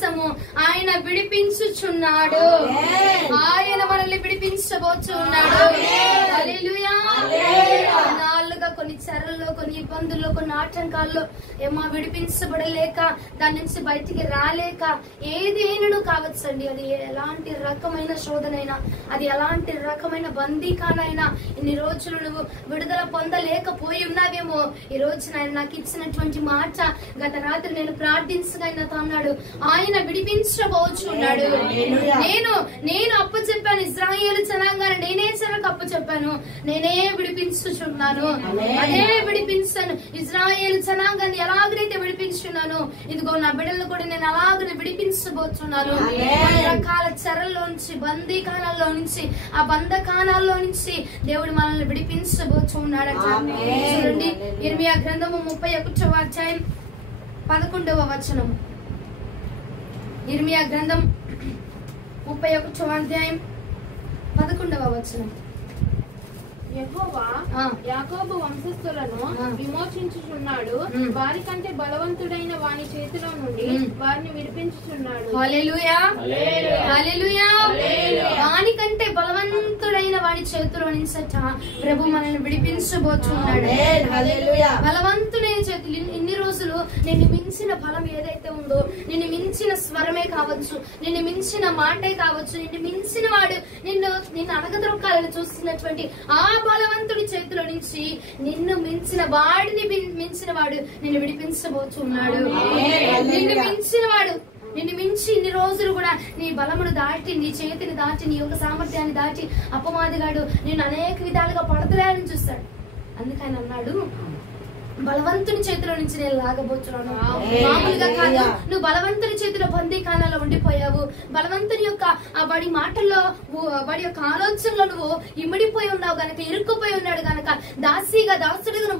విడిపించము. ఆయన విడిపించుచున్నాడు. ఆయన మనల్ని విడిపించబోచున్నాడు. హల్లెలూయా. నాలుగా కొన్ని చెరల్లో, కొన్ని ఇబ్బందుల్లో, కొన్ని ఆటంకాల్లో ఏమో విడిపించబడలేక, దాని నుంచి బయటికి రాలేక ఏదేనూ కావచ్చండి. అది ఎలాంటి రకమైన శోధనైనా, అది ఎలాంటి రకమైన బందీకానైనా, ఇన్ని రోజులు నువ్వు విడుదల పొందలేకపోయి ఉన్నావేమో, ఈ రోజు ఆయన నాకు ఇచ్చినటువంటి మాట, గత రాత్రి నేను ప్రార్థించగా ఆయనతో అన్నాడు, ఆయన విడిపించబోచున్నాడు. నేను అప్పు చెప్పాను ఇశ్రాయేలు జనాంగాన్ని, నేనే చెరకు అప్పు చెప్పాను, నేనే విడిపించుచున్నాను, అదే విడిపించాను. ఇశ్రాయేలు జనాంగాన్ని ఎలాగైతే విడిపించున్నాను, ఇదిగో నా బిడ్డలను కూడా నేను అలాగనే విడిపించబోతున్నాను. రకాల చెరల్లో నుంచి, బందీకానాల్లో నుంచి, ఆ బంధకానాల్లో నుంచి దేవుడు మనల్ని విడిపించబోతున్నాడట. చూడండి, ఇర్మియా గ్రంథము 31వ అధ్యాయం 11వ వచనం. ఇర్మియా గ్రంథం 31వ అధ్యాయం 11వ వచనం. యెహోవా యాకోబు వంశస్థులను విమోచించుచున్నాడు, వారి కంటే బలవంతుడైన వాని చేతిలో నుండి వారిని విడిపించుచున్నాడు. హల్లెలూయా, హల్లెలూయా. వాని కంటే బలవంతుడైన వాడి చేతిలో నుంచట ప్రభు మనల్ని విడిపించబోతున్నాడు. బలవంతుడైన చేతులు. ఇన్ని రోజులు నిన్ను మించిన బలం ఏదైతే ఉందో, నిన్ను మించిన స్వరమే కావచ్చు, నిన్ను మించిన మాటే కావచ్చు, నిన్ను మించిన వాడు, నిన్ను అనగదొక్కాలని చూస్తున్నటువంటి ఆ బలవంతుడి చేతిలో నుంచి నిన్ను మించిన వాడిని మించిన వాడు నిన్ను విడిపించబోతున్నాడు. నిన్ను మించి ఇన్ని రోజులు కూడా నీ బలమును దాటి, నీ చేతిని దాటి, నీ యొక్క సామర్థ్యాన్ని దాటి అపవాదిగాడు నిన్ను అనేక విధాలుగా పడతలేని చూస్తాడు. అందుకని అన్నాడు, బలవంతుని చేతిలో నుంచి నేను లాగబోతున్నాను. మామూలుగా కాదు, నువ్వు బలవంతుని చేతిలో బందీకానాల్లో ఉండిపోయావు. బలవంతుని యొక్క వాడి మాటల్లో, వాడి యొక్క ఆలోచనలో నువ్వు ఇమిడిపోయి ఉన్నావు గనక, ఇరుక్కుపోయి ఉన్నాడు గనక, దాసుడిగా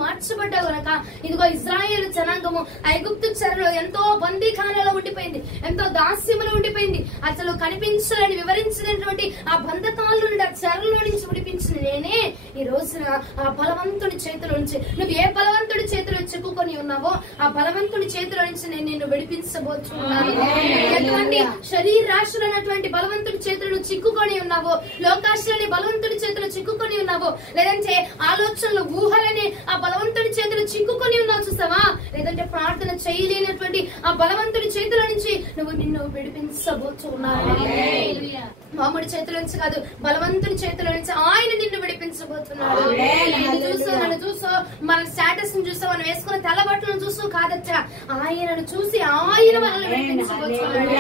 మార్చబడ్డావు గనక, ఇదిగో ఇశ్రాయేలు జనాంగము ఐగుప్తు చెరలో ఎంతో బందీకానాల్లో ఉండిపోయింది, ఎంతో దాస్యములో ఉండిపోయింది. అసలు కనిపించాలని వివరించినటువంటి ఆ బంధకాల నుండి, ఆ చెరలో నుంచి విడిపించిన నేనే ఈ రోజున ఆ బలవంతుని చేతిలో నుంచి, నువ్వు ఏ బలవంతుడి చేతిలో చిక్కుకొని ఉన్నావో ఆ బలవంతుడి చేతిలో నుంచి నేను నిన్ను విడిపించబోతున్నాను. ఎటువంటి శరీరాశులైనటువంటి బలవంతుడి చేతులను చిక్కుకొని ఉన్నావో, లోకాశలని బలవంతుడి చేతిలో చిక్కుకొని ఉన్నావో, లేదంటే ఆలోచనలు, ఊహలని ఆ బలవంతుడి చేతిలో చిక్కుకొని ఉన్నావు చూసావా, లేదంటే ప్రార్థన చేయలేనటువంటి ఆ బలవంతుడి చేతిలో నుంచి నిన్ను విడిపించబోతున్నాను. మామూడి చేతిలో నుంచి కాదు, బలవంతుని చేతిలో నుంచి ఆయన నిన్ను విడిపించబోతున్నాడు. నన్ను చూసో, మన స్టేటస్ ని చూసో, మనం వేసుకున్న తెల్లబట్టలను చూసో కాదచ్చా, ఆయనను చూసి ఆయన మనల్ని విడిపించబోతున్నాడు.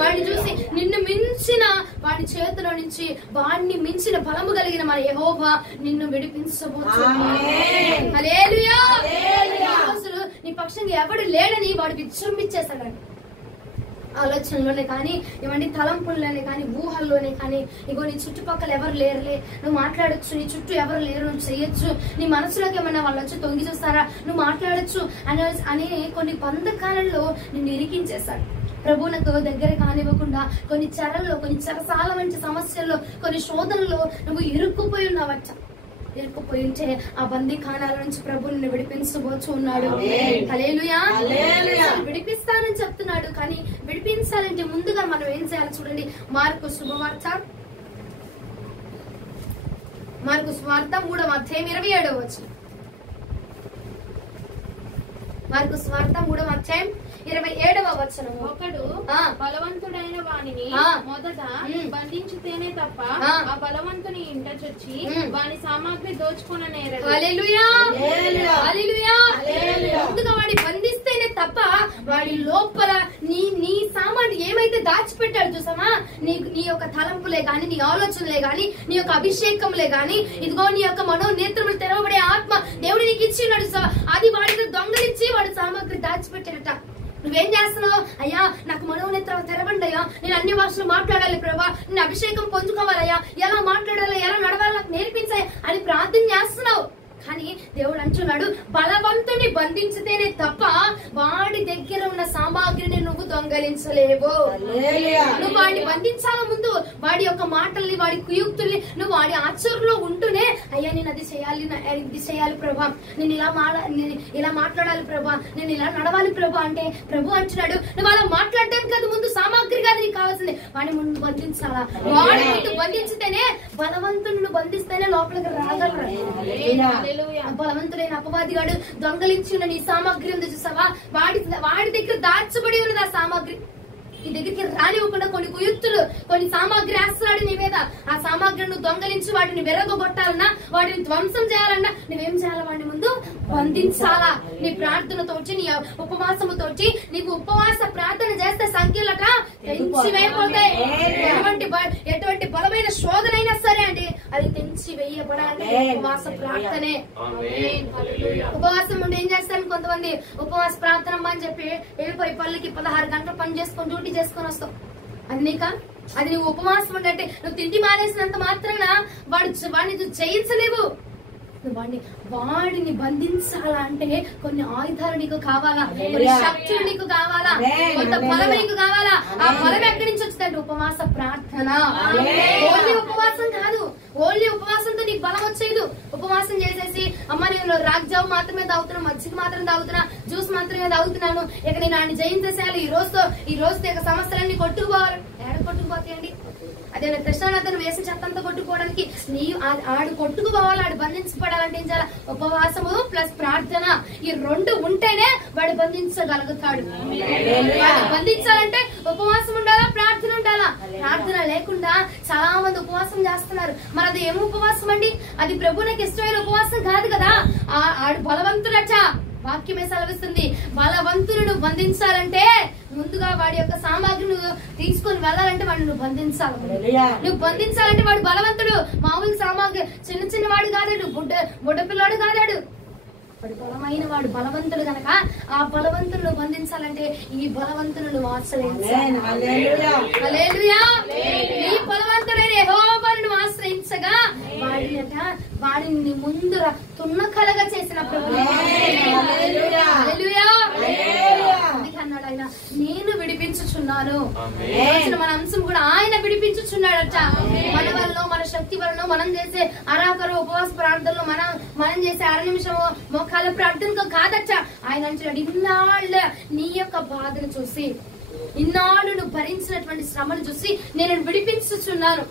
వాడిని చూసి నిన్ను మించిన వాడి చేతిలో నుంచి, వాడిని మించిన బలము కలిగిన మన యెహోవా నిన్ను విడిపించబోతున్నాడు. హల్లెలూయా. అసలు నీ పక్షంగా ఎవడు లేడని వాడు విజృంభించేశాడండి. ఆలోచనలోనే కానీ, ఇవన్నీ తలంపుల్లోనే కానీ, ఊహల్లోనే కానీ, ఇగో నీ చుట్టుపక్కల ఎవరు లేరులే, నువ్వు మాట్లాడొచ్చు, నీ చుట్టూ ఎవరు లేరు, నువ్వు చెయ్యొచ్చు, నీ మనసులోకి ఏమన్నా వాళ్ళు వచ్చి తొంగి చూస్తారా, నువ్వు మాట్లాడొచ్చు అనే కొన్ని బంధకాలలో నిన్ను ఇరికించేశాడు. ప్రభువునకు దగ్గర కానివ్వకుండా కొన్ని చెరల్లో, కొన్ని చెరసాల వంటి సమస్యల్లో, కొన్ని శోధనలో నువ్వు ఇరుక్కుపోయి ఉన్నావచ్చ. ఇరుక్కుపోయి ఉంటే ఆ బందీఖానాల నుంచి ప్రభు నిన్ను విడిపించబోచు ఉన్నాడు. హల్లెలూయా. విడిపిస్తానని చెప్తున్నాడు. కానీ విడిపించాలంటే ముందుగా మనం ఏం చేయాలి చూడండి. మార్కు శుభవార్త 3వ అధ్యాయం 27వ వచనం. మార్కు సువార్త 3వ అధ్యాయం 27వ వచనం. ఒకడు బలవంతుడైన వానిని మొదట బంధించితేనే తప్ప ఆ బలవంతుని ఇంట చొచ్చి వాని సామాగ్రి దోచుకొననేరడు. హల్లెలూయా, హల్లెలూయా. ముందుగా వాడి బంధిస్తేనే తప్ప వాడి లోపల నీ సామాగ్రి ఏమైతే దాచిపెట్టాడు చూసామా, నీ యొక్క తలంపులే గాని, నీ ఆలోచనలే గాని, నీ యొక్క అభిషేకంలే గాని, ఇదిగో నీ యొక్క మనోనేత్రములు తెరవబడే ఆత్మ దేవుడు నీకు ఇచ్చినాడు. అది వాడితో దొంగలించి వాడి సామాగ్రి దాచిపెట్టాడట. నువ్వేం చేస్తున్నావు? అయ్యా నాకు మనోనేత్రం తెరవండి అయ్యా, నేను అన్ని భాషలు మాట్లాడాలి ప్రభా, నేను అభిషేకం పొందుకోవాలయ్యా, ఎలా మాట్లాడాలి, ఎలా నడవాలి నాకు నేర్పించాయి అని ప్రార్థన చేస్తున్నావు. కానీ దేవుడు అంటున్నాడు, బలవంతుని బంధించితేనే తప్ప వాడి దగ్గర ఉన్న సామాగ్రిని నువ్వు దొంగలించలేవు. నువ్వు వాడిని బంధించాల ముందు వాడి యొక్క మాటల్ని, వాడి కుయుక్తుల్ని నువ్వు వాడి ఆచరణలో ఉంటూనే, అయ్యా నేను అది చేయాలి ప్రభా, నేను ఇలా మాట్లాడాలి ప్రభా, నేను ఇలా నడవాలి ప్రభా అంటే ప్రభు అంటున్నాడు, నువ్వు అలా మాట్లాడడానికి కాదు, ముందు వాడి ముందు బంధించాలా, వాడి ముందు బంధించితేనే బలవంతులను బంధిస్తేనే లోపలికి రాగలరు. బలవంతుడైన అపవాదిగాడు దొంగలించిన నీ సామాగ్రి ఉంది చూసావా, వాడి దగ్గర దాచబడి ఉన్నది ఆ సామాగ్రి. నీ దగ్గరికి రానివ్వకుండా కొన్ని కుయుక్తులు కొన్ని సామాగ్రి వేస్తున్నాడు నీ మీద. ఆ సామాగ్రిని దొంగలించి వాటిని వెరగొట్టాలన్నా, వాటిని ధ్వంసం చేయాలన్నా నువ్వేం చేయాలా? వాడిని ముందు బంధించాలా. నీ ప్రార్థనతోటి, నీ ఉపవాసముతోటి, నీకు ఉపవాస ప్రార్థన చేస్తే సంఖ్యలట తెంచివేయబోతాయి. ఎటువంటి బలమైన శోధనైనా సరే అండి, అది తెంచి వేయబడాలి ఉపవాస ప్రార్థనే. ఉపవాసం ఉండి ఏం చేస్తాను, కొంతమంది ఉపవాస ప్రార్థన అని చెప్పి వెళ్ళిపోయి పల్లికి 16 గంటలు పని చేసుకొని డ్యూటీ చేసుకొని వస్తావు. అది నీకా? అది నువ్వు ఉపవాసం ఉండంటే నువ్వు తిండి మానేసినంత మాత్రాన వాడిని జయించలేవు. వాడిని బంధించాలా అంటే కొన్ని ఆయుధాలు నీకు కావాలా, కొన్ని శక్తులు నీకు కావాలా, కొంత బలం నీకు కావాలా. ఆ బలం ఎక్కడి నుంచి వచ్చిందంటే ఉపవాస ప్రార్థన. ఓన్లీ ఉపవాసం కాదు, ఓన్లీ ఉపవాసంతో నీకు బలం వచ్చేది. ఉపవాసం చేసేసి అమ్మ నేను రాగ్జావు మాత్రమే తాగుతున్నా, మజ్జిగ మాత్రం తాగుతున్నా, జ్యూస్ మాత్రమే తాగుతున్నాను, ఇక నేను ఆయన జయించేసేయాలి, ఈ రోజుతో ఇక సమస్యలన్నీ కొట్టుకుపోవాలి. ఏడ కొట్టుకుపోతాయండి? అదే కృష్ణానదను వేసి చెత్తంతా కొట్టుకోవడానికి ఆడు కొట్టుకుపోవాలి, ఆడు బంధించబడాలంటే ఏం చేయాలి? ఉపవాసము ప్లస్ ప్రార్థన, ఈ రెండు ఉంటేనే వాడు బంధించగలుగుతాడు. వాడు బంధించాలంటే ఉపవాసం ఉండాలా, ప్రార్థన ఉండాలా. ప్రార్థన లేకుండా చాలా మంది ఉపవాసం చేస్తున్నారు. మరి అది ఏం ఉపవాసం అండి? అది ప్రభువునికి ఇష్టమైన ఉపవాసం కాదు కదా. ఆడు బలవంతుడట. వాక్యమే సెలవిస్తుంది, బలవంతులను బంధించాలంటే ముందుగా వాడి యొక్క సామాగ్రిని తీసుకొని వెళ్ళాలంటే వాడిని నువ్వు బంధించాలి. నువ్వు బంధించాలంటే వాడు బలవంతుడు, మామూలు సామాగ్రి చిన్న వాడు కాదాడు, బుడ్డ పిల్లాడు కాదాడు, వాడు బలమైన వాడు, బలవంతుడు గనక ఆ బలవంతులను బంధించాలంటే ఈ బలవంతులను ఆశ్రయించాలి. ఈ బలవంతుడైన యెహోవాను ఆశ్రయించగా వాడిని ముందు తున్నకలగా చేసిన ప్రభువు అన్నాడు ఆయన, నేను విడిపించుచున్నాను. మన అంశం కూడా ఆయన విడిపించుచున్నాడట. మన వల్ల, మన శక్తి వలన, మనం చేసే అరాకరు ఉపవాస ప్రార్థనలు, మనం చేసే 6 నిమిషము మోకాల ప్రార్థనకు కాదట. ఆయన అంటున్నాడు, ఇన్నాళ్ళ నీ యొక్క బాధను చూసి, ఇన్నాళ్ళు నువ్వు భరించినటువంటి శ్రమను చూసి నేను విడిపించుచున్నాను.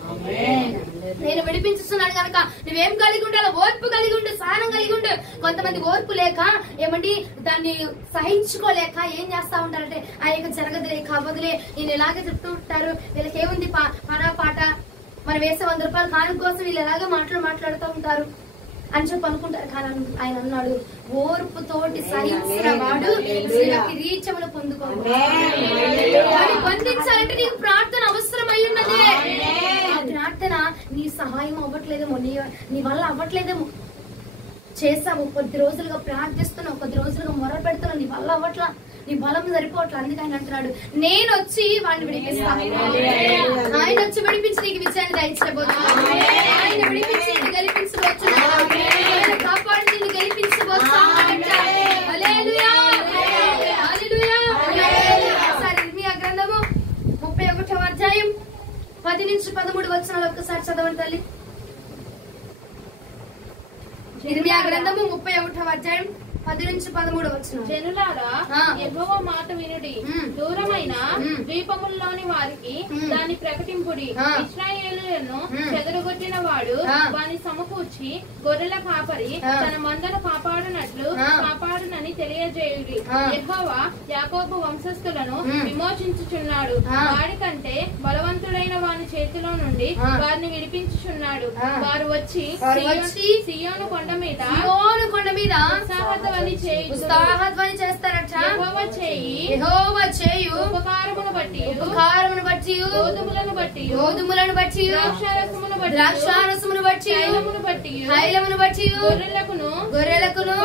నేను విడిపించుచున్నాను కనుక నువ్వేం కలిగి ఉండాలి? ఓర్పు కలిగి ఉండు, సహనం కలిగి ఉండు. కొంతమంది ఓర్పు లేక ఏమండి దాన్ని సహించుకోలేక ఏం చేస్తా ఉంటారంటే ఆ యొక్క జరగదులే, కవ్వదులే, నేను ఇలాగే చెప్తూ ఉంటారు, వీళ్ళకి ఏముంది పనా పాట, మనం వేసే 100 రూపాయల కాలం కోసం వీళ్ళు ఎలాగే మాట్లాడుతూ ఉంటారు అని చెప్పి అనుకుంటారు. కానీ ఆయన అన్నాడు, ఓర్పుతోటి సహించిన వాడు కిరీటమును పొందుకోవాలి. బంధించాలంటే నీకు ప్రార్థన అవసరం అయి ఉన్నది. ఆ ప్రార్థన నీ సహాయం అవ్వట్లేదేమో, నీ వల్ల అవ్వట్లేదేమో. చేసావు, కొద్ది రోజులుగా ప్రార్థిస్తున్నావు, కొద్ది రోజులుగా మొర పెడుతున్నావు, నీ వల్ల అవ్వట్లా, నీ బలం సరిపోవట్లా. అందుకే ఆయన అంటున్నాడు, నేను వచ్చి వాడిని విడిపిస్తాను. ఆయన వచ్చి విడిపించి నీకు విజయాన్ని దయచేయబోతున్నాడు. ఆయన విడిపించి నిన్ను గెలిపించబోతున్నాడు. ఆయన కాపాడి నిన్ను గెలిపించబోతున్నాడు. హల్లెలూయా, హల్లెలూయా. ఒకసారి ఇర్మియా గ్రంథము 31వ అధ్యాయం 10 నుంచి 13 వచనాలు ఒక్కసారి చదవండి తల్లి. ఇర్మియా గ్రంథము 31వ అధ్యాయం 10 నుంచి 13 వచనం. జనులారా, యెహోవా మాట వినుడి, దూరమైన ద్వీపముల్లోని వారికి దాన్ని ప్రకటింపుడి. ఇశ్రాయేలులను చెదరగొట్టిన వాడు వాని సమకూర్చి గొర్రెల కాపరి తన మందను కాపాడునని తెలియజేయుడి. యెహోవా యాకోబు వంశస్థులను విమోచించుచున్నాడు. వాడి కంటే బలవంతుడైన వాని చేతిలో నుండి వారిని విడిపించుచున్నాడు. వారు వచ్చి సియోను కొండ మీద ఉత్సాహధ్వని చేస్తారట. యెహోవా చేయు ఉపకారమును బట్టి గోధుమలను బట్టి ద్రాక్షారసమును బట్టి హైలమును బట్టి గొర్రెలకును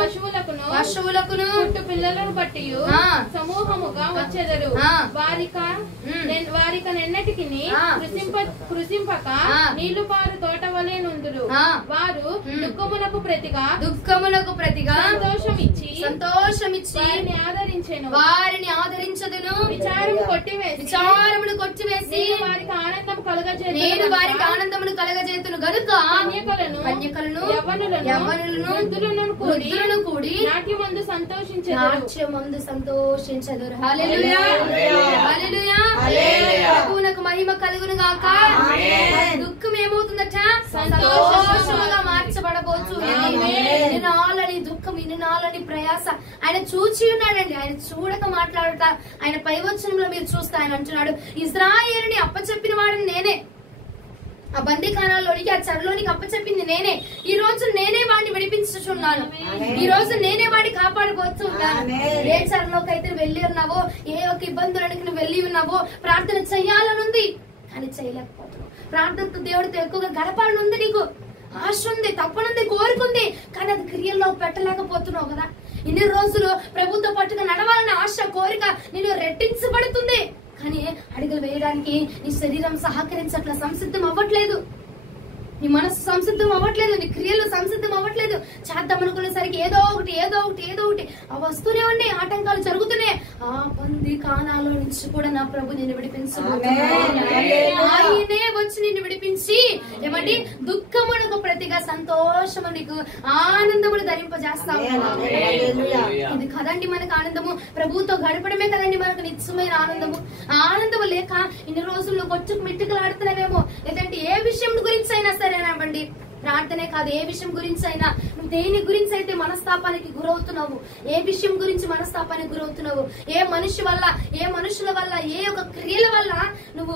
పశువులకును పుట్టు పిల్లలను బట్టి సమూహముగా వచ్చెదరు. వారికనెన్నటికి కృషింపక నీళ్లు పారు తోట వలె నుందురు. వారు దుఃఖమునకు ప్రతిగా సంతోషమిచ్చి వారిని ఆదరించదును. విచారమును కొట్టివేసి వారికి ఆనందమును కలగజేతును గనుక కన్యకలను యవ్వనులను వృద్ధులను కూడి నాట్యమందు సంతోషించెదరు. హల్లెలూయా, హల్లెలూయా. ప్రభువునకు మహిమ కలుగును గాక. దుఃఖం ఏమవుతుందట? సంతోషముగా మార్చబడబోతు. ఇన్నాళ్ళని దుఃఖం, ఇన్నాళ్ళని ప్రయాస ఆయన చూచి ఉన్నాడండి. ఆయన చూడక మాట్లాడుట ఆయన పైవచనంలో మీరు చూస్తే ఆయన అంటున్నాడు, ఇశ్రాయేలుని అప్పచెప్పిన వాడిని నేనే, ఆ బందీఖానాల్లోనికి, ఆ చెరలోనికి అప్పచెప్పింది నేనే. ఈ రోజు నేనే వాడిని విడిపించుచున్నాను. ఈ రోజు నేనే వాడిని కాపాడబోతున్నాను. ఏ చెరలోకి అయితే వెళ్ళి ఉన్నావో, ఏ ఒక ఇబ్బందులకు నువ్వు వెళ్ళి ఉన్నావో, ప్రార్థన చెయ్యాలనుంది కానీ చేయలేకపోతున్నావు. ప్రార్థనతో దేవుడితో ఎక్కువగా గడపాలనుంది, నీకు ఆశ ఉంది, తప్పనుంది, కోరుకుంది, కానీ అది క్రియల్లో పెట్టలేకపోతున్నావు కదా. ఇన్ని రోజులు ప్రభుత్వ పట్టుగా నడవాలన్న ఆశ, కోరిక నేను రెట్టించబడుతుంది, కానీ అడుగులు వేయడానికి నీ శరీరం సహకరించట్ల, సంసిద్ధం అవ్వట్లేదు, నీ మనసు సంసిద్ధం అవ్వట్లేదు, నీ క్రియలు సంసిద్ధం అవ్వట్లేదు. చేద్దాం అనుకునేసరికి ఏదో ఒకటి ఆ వస్తూనే ఉండి ఆటంకాలు జరుగుతున్నాయి. ఆ బందీఖానాలో నుంచి కూడా నా ప్రభు నిన్ను విడిపించబోతున్నాడు. ఆయనే వచ్చి నిన్ను విడిపించి ఏమండి దుఃఖమునకు ప్రతిగా సంతోషము, నీకు ఆనందమును ధరింపజేస్తాము. ఇది కదండి మనకు ఆనందము, ప్రభుతో గడపడమే కదండి మనకు నిత్యమైన ఆనందము. ఆనందము లేక ఇన్ని రోజుల్లో కొట్టుకు మిట్టుకులు ఆడుతున్నావేమో, లేదంటే ఏ విషయం గురించి అయినా సరేనామండి, ప్రార్థనే కాదు, ఏ విషయం గురించి అయినా, నువ్వు దేని గురించి అయితే మనస్తాపానికి గురవుతున్నావు, ఏ విషయం గురించి మనస్తాపానికి గురవుతున్నావు, ఏ మనిషి వల్ల, ఏ మనుషుల వల్ల, ఏ ఒక క్రియల వల్ల నువ్వు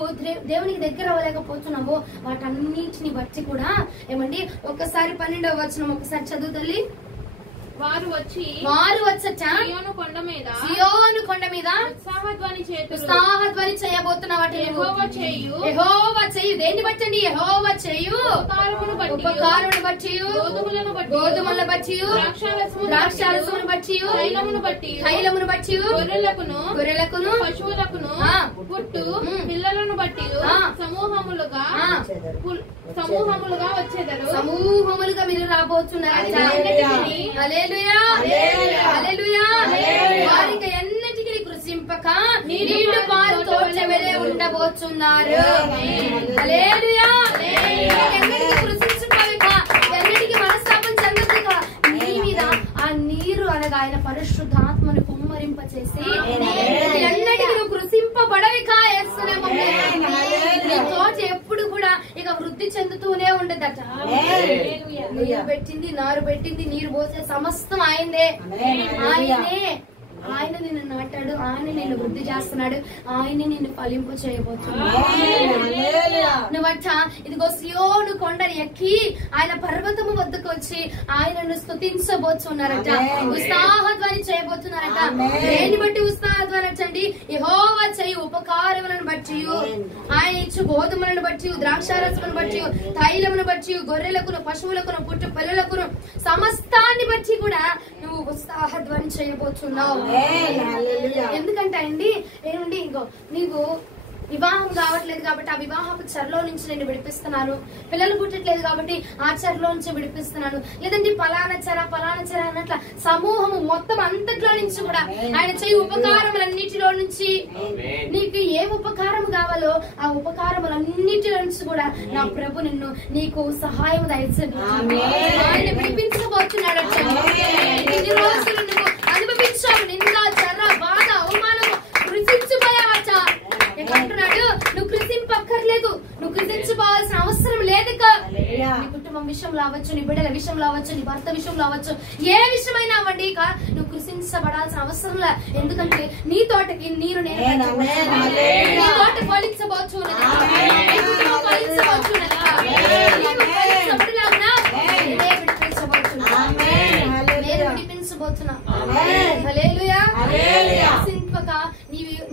దేవునికి దగ్గర అవ్వలేకపోతున్నావో, వాటన్నిటిని బట్టి కూడా ఏమండి, ఒకసారి 12వ వచనం ఒకసారి చదువు తల్లి. వారు వచ్చట సియోను కొండ మీద ఉత్సాహధ్వని చేయబోతున్నవాటి. యెహోవా చేయు దేన్ని బట్టండి? యెహోవా చేయు ఉపకారమును బట్టి, గోధుమలను బట్టి, ద్రాక్షారసమును బట్టి, తైలమును బట్టి, గొర్రెలకును పశువులకును పుట్టు పిల్లలను బట్టి సమూహములుగా వచ్చేదరు. సమూహములుగా మీరు రాబోతున్నారు. వారికి ఎన్నటికీ కృషింపక నీళ్లు పారు తోటవలే ఉండబోతున్నారు. కృషించుకోలేక ఎన్నటికీ మనస్తాపం చెందక నీ మీద ఆ నీరు అనగా ఆయన పరిశుద్ధాత్మను కుమ్మరింప చేసి ఎన్నటికీ నువ్వు కృషింపబడవిక వేస్తున్నాము. నీ తోట ఎప్పుడు కూడా ఇక వృద్ధి చెందుతూనే ఉండదట. నీరు పెట్టింది, నారు పెట్టింది, నీరు పోసే సమస్తం ఆయనే. ఆయన నిన్ను నాటాడు, ఆయన నిన్ను వృద్ధి చేస్తున్నాడు, ఆయన నిన్ను ఫలింపు చేయబోతున్నాడు. నువ్వట ఇదిగో సియోను కొండని ఎక్కి ఆయన పర్వతము వద్దకు వచ్చి ఆయనను స్తుతించబోతున్నారట, ఉత్సాహధ్వని చేయబోతున్నారట. దేన్ని బట్టి ఉత్సాహధ్వని అండి? యెహోవా చేయు ఉపకారములను బట్టి, ఆయన ఇచ్చు గోధుమలను బట్టి, ద్రాక్షారసమును బట్టి, తైలమును బట్టి, గొర్రెలకును పశువులకును పుట్టు పిల్లలకును సమస్తాన్ని బట్టి కూడా నువ్వు ఉత్సాహధ్వని చేయబోతున్నావు. ఎందుకంటే అండి ఏమండి, ఇంకో నీకు వివాహం కావట్లేదు కాబట్టి ఆ వివాహపు చెరలో నుంచి నేను విడిపిస్తున్నాను, పిల్లలు పుట్టట్లేదు కాబట్టి ఆ చెరలో నుంచి విడిపిస్తున్నాను, లేదంటే పలానా చెర అన్నట్ల సమూహము మొత్తం అంతట్లో నుంచి కూడా ఆయన చేయి ఉపకారములన్నిటిలో నుంచి నీకు ఏ ఉపకారం కావాలో ఆ ఉపకారములన్నిటిలో నుంచి కూడా నా ప్రభు నీకు సహాయం దయచేస్తున్నాడు. ఆయన విడిపించబోతున్నాడు. ఇన్ని రోజులు నువ్వు అనుభవించావు నింద, చెర, బాధ, అవమానము, కృషించిపోయావట. అంటున్నాడు నువ్వు కృషింపక్కర్లేదు, నువ్వు కృషించుకోవాల్సిన అవసరం లేదు. నీ కుటుంబం విషయంలో అవ్వచ్చు, నీ బిడ్డల విషయంలో అవ్వచ్చు, నీ భర్త విషయంలో అవ్వచ్చు, ఏ విషయమైనా అవ్వండి, నువ్వు కృషించబడాల్సిన అవసరం లే. ఎందుకంటే నీ తోటకి నీరు నీ తోట ఫలించబోచ్చు,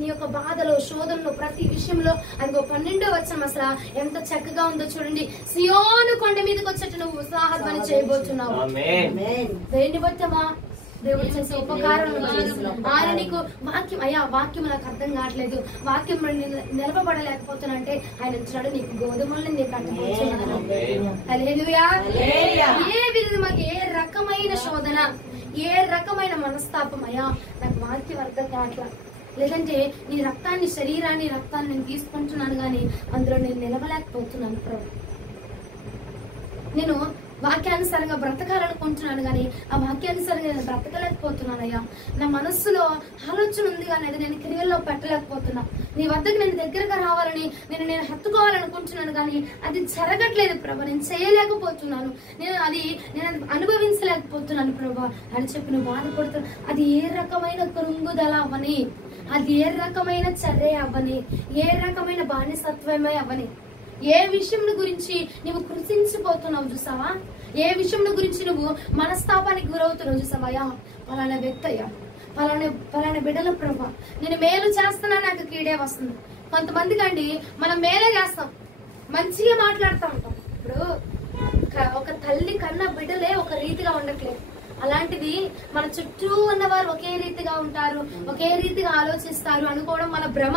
నీ యొక్క బాధలో, శోధనలో, ప్రతి విషయంలో అదిగో 12వ వచనం అసలు ఎంత చక్కగా ఉందో చూడండి. సియోను కొండ మీదకి వచ్చేట్టు నువ్వు ఉత్సాహధ్వని చేయబోతున్నావు. దేన్ని బట్టమా? దేవుడు చేసే ఉపకారం. ఆయన నీకు వాక్యం, అయ్యా వాక్యం నాకు అర్థం కావట్లేదు, వాక్యం నిలబడలేకపోతున్నా అంటే ఆయన ఇచ్చినాడు నీకు గోధుమలను నేను కట్టబోతున్నాను. హల్లెలూయా. ఏ విధంగా ఏ రకమైన శోధన, ఏ రకమైన మనస్తాపం, అయ్యా నాకు వాక్యం అర్థం కావట్లేదు, లేదంటే నీ రక్తాన్ని, శరీరాన్ని, రక్తాన్ని నేను తీసుకుంటున్నాను కానీ అందులో నేను నిలవలేకపోతున్నాను ప్రభు. నేను వాక్యానుసారంగా బ్రతకాలనుకుంటున్నాను కానీ ఆ వాక్యానుసారంగా నేను బ్రతకలేకపోతున్నానయ్యా. నా మనస్సులో ఆలోచన ఉంది కానీ అది నేను క్రియల్లో పెట్టలేకపోతున్నా. నీ వద్దకు నేను దగ్గరగా రావాలని నేను హత్తుకోవాలనుకుంటున్నాను కానీ అది జరగట్లేదు ప్రభా. నేను చేయలేకపోతున్నాను, నేను అనుభవించలేకపోతున్నాను ప్రభా అని చెప్పి నువ్వు బాధపడుతున్నా. అది ఏ రకమైన కృంగుదల అవ్వని, అది ఏ రకమైన చర్య అవ్వని, ఏ రకమైన బానిసత్వమే అవ్వని, ఏ విషయం గురించి నువ్వు కృషించిపోతున్నావు చూసావా, ఏ విషయం గురించి నువ్వు మనస్తాపానికి గురవుతున్నావు చూసావా, పలానా వ్యక్తి అయ్యా, పలానా బిడ్డల ప్రభా నేను మేలు చేస్తున్నా నాకు కీడే వస్తుంది. కొంతమందికి అండి మనం మేలే చేస్తాం, మంచిగా మాట్లాడుతూ ఉంటాం. ఇప్పుడు ఒక తల్లి కన్నా బిడ్డలే ఒక రీతిగా ఉండట్లేదు. అలాంటిది మన చుట్టూ ఉన్నవారు ఒకే రీతిగా ఉంటారు, ఒకే రీతిగా ఆలోచిస్తారు అనుకోవడం మన భ్రమ.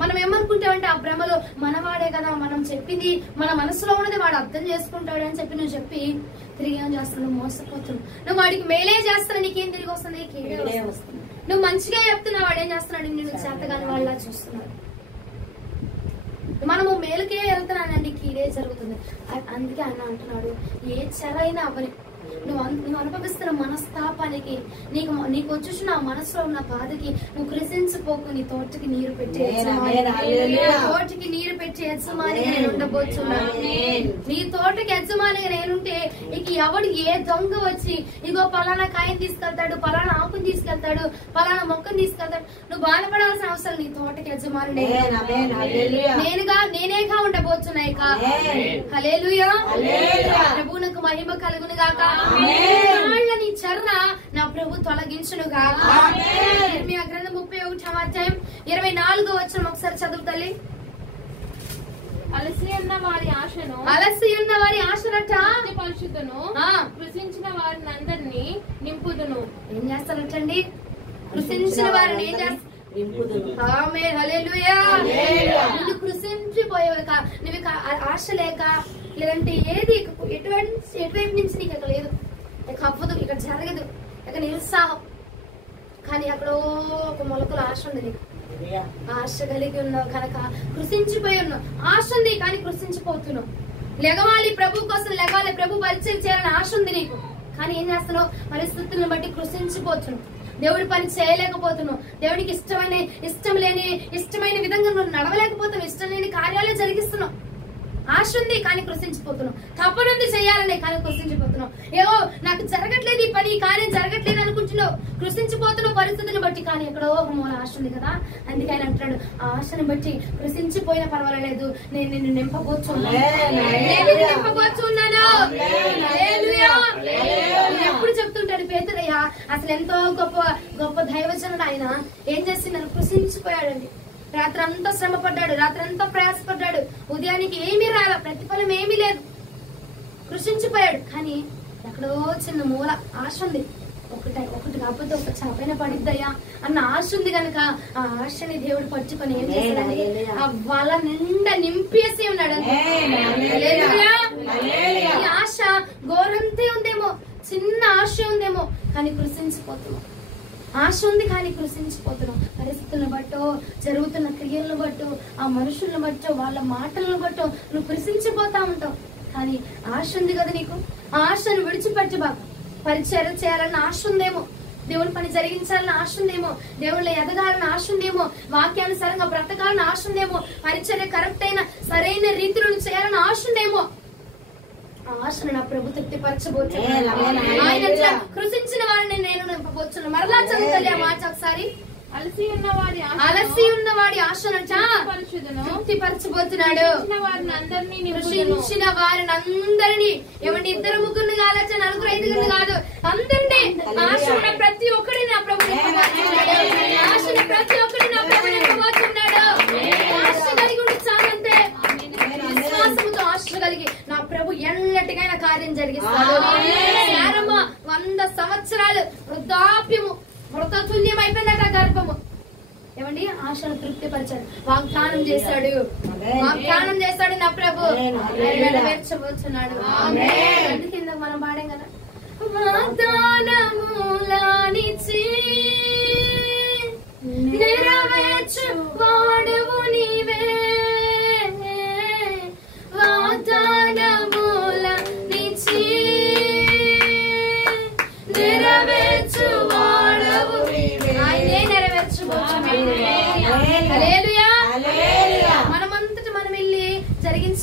మనం ఏమనుకుంటామంటే ఆ భ్రమలో మనవాడే కదా, మనం చెప్పింది మన మనసులో ఉన్నది వాడు అర్థం చేసుకుంటాడు అని చెప్పి నువ్వు చెప్పి తిరిగి ఏం చేస్తున్నావు, మోసపోతున్నావు. నువ్వు వాడికి మేలే చేస్తున్నా నీకేం తిరిగి వస్తుంది, కీడే వస్తుంది. నువ్వు మంచిగా చెప్తున్నావు, వాడు ఏం చేస్తున్నాడు, నేను చేతగాని వాళ్ళ చూస్తున్నాడు. మనము మేలుకే వెళ్తున్నానండి, కీడే జరుగుతుంది. అందుకే అన్న అంటున్నాడు ఏ చెరైనా అవని నువ్వు అనుభవిస్తున్న మనస్తాపానికి, నీకు వచ్చేసిన ఆ మనసులో ఉన్న బాధకి నువ్వు కృషించిపోకు. నీ తోటకి నీరు పెట్టి తోటకి నీరు పెట్టి యజమానిగా నేను ఉండబోతున్నాను. నీ తోటకి యజమానిగా నేనుంటే ఇక ఎవడు ఏ దొంగ వచ్చి ఇగో పలానా కాయని తీసుకెళ్తాడు, పలానా ఆకుని తీసుకెళ్తాడు, పలానా మొక్కని తీసుకెళ్తాడు, నువ్వు బాధపడాల్సిన అవసరం. నీ తోటకి యజమాని నేనేగా ఉండబోతున్నాయి. హల్లెలూయా, ప్రభువునకు మహిమ కలుగును గాక. నీ చర్ర నా ప్రభు తొలగించునుగా. ఇర్మియా గ్రంథం 31వ అధ్యాయం 24వ వచనం ఒకసారి చదువు తల్లి. అలసి ఉన్న వారి ఆశనట పరిశుద్ధను, కృషించిన వారిని అందరినీ నింపుదును. ఏం చేస్తారటండి, కృషించిన వారిని ఏం చేస్తారు, కృషించిపోయేవాక నువ్వు ఆశ లేక లేదంటే ఏది ఎటువైపు నుంచి నీకు అక్కడ లేదు, ఇక అవ్వదు, ఇక్కడ జరగదు, ఇక నిరుత్సాహం. కానీ అక్కడ ఒక మొలకలు ఆశ ఉంది నీకు, ఆశ కలిగి ఉన్నావు కనుక కృషించిపోయి ఉన్నావు. ఆశ ఉంది కానీ కృషించిపోతున్నావు. లెగవాలి, ప్రభు కోసం లెగాలి, ప్రభు పరిచయం చేయాలని ఆశ ఉంది నీకు. కానీ ఏం చేస్తున్నావు, పరిస్థితులను బట్టి కృషించిపోతున్నావు. దేవుడి పని చేయలేకపోతున్నావు, దేవుడికి ఇష్టమైన విధంగా నువ్వు నడవలేకపోతున్నావు, ఇష్టం లేని కార్యాలే జరిగిస్తున్నావు. ఆశ ఉంది కానీ కృషించిపోతున్నావు, తప్పనుంది చేయాలనే కానీ కృషించిపోతున్నావు. ఏవో నాకు జరగట్లేదు, ఈ పని ఈ కార్యం జరగట్లేదు అనుకుంటున్నావు, కృషించిపోతున్నావు పరిస్థితిని బట్టి. కానీ ఎక్కడో ఒక మూల ఆశ ఉంది కదా, అందుకే ఆయన అంటున్నాడు ఆశను బట్టి కృషించిపోయినా పర్వాలేదు, నేను నిన్ను నింపబోతున్నాను. ఎప్పుడు చెప్తుంటాడు పేతురయ్య, అసలు ఎంతో గొప్ప దైవజనుడు ఆయన. ఏం చేసి నన్ను కృషించిపోయాడండి. రాత్రి అంతా శ్రమ పడ్డాడు, రాత్రి అంతా ప్రయాసపడ్డాడు, ఉదయానికి ఏమీ రాల, ప్రతిఫలం ఏమీ లేదు, కృషించిపోయాడు. కానీ ఎక్కడో చిన్న మూల ఆశ ఉంది, ఒకటి కాకపోతే ఒక చాపైన పడిద్దయ్యా అన్న ఆశ ఉంది కనుక ఆ ఆశని దేవుడు పట్టుకొని ఏం చేశాడని ఆ వాళ్ళ నిండా నింపేసి ఉన్నాడు. ఈ ఆశ గోరంతే ఉందేమో, చిన్న ఆశ ఉందేమో కానీ కృషించిపోతున్నాం. ఆశ ఉంది కానీ కృషించిపోతున్నాం. పరిస్థితులను బట్టో, జరుగుతున్న క్రియలను బట్టో, ఆ మనుషులను బట్టో, వాళ్ళ మాటలను బట్టో నువ్వు కృషించిపోతా ఉంటావు. కానీ ఆశ ఉంది కదా నీకు, ఆ ఆశను విడిచిపెట్టి బాగా పరిచయం చేయాలన్న ఆశ ఉందేమో, దేవుని పని జరిగించాలని ఆశ ఉందేమో, దేవుళ్ళ ఎదగాలని ఆశ ఉందేమో, వాక్యానుసారంగా బ్రతకాలని ఆశ ఉందేమో, పరిచర్య కరెక్ట్ అయిన సరైన రీతిలో చేయాలని ఆశ ఉందేమో. ఆశను నా ప్రభు తృప్తిపరచబోతున్నాడు. ఆయన కృషించిన వారిని నేను నింపబోతున్నాను. మరలా చదువుతలే ఆ మాట ఒకసారి. అలసి ఉన్న వాడి ఆశనట తృప్తిపరచబోతున్నాడు. కృషించిన వారిని అందరినీ, ఏమంటే 2 ముగ్గురు కాలేచ, 4 5 కాదు, అందరినీ. ఆశ ఉన్న ప్రతి ఒక్కరిని నా ప్రభు నింపబోతున్నాడు. ఆశని ప్రతి ఒక్కరిని నా ప్రభు నింపబోతున్నాడు. ఆశ కలిగి ఉండి చాలంతే, విశ్వాసముతో ఆశ కలిగి నా ప్రభు ఎన్నటికైనా కార్యం జరిగిస్తాడు. 100 సంవత్సరాలు వృద్ధాప్యము, మృతతుల్యం అయిపోయిందట గర్భము. ఏమండి, ఆశను తృప్తిపరిచాడు, వాగ్దానం చేశాడు నా ప్రభు నెరవేర్చబోతున్నాడు. అందుకే మనం పాడాం కదా, వాగ్దానములానిచ్చి నెరవేర్చు వాడువు నీవే, వాగ్దానములానిచ్చి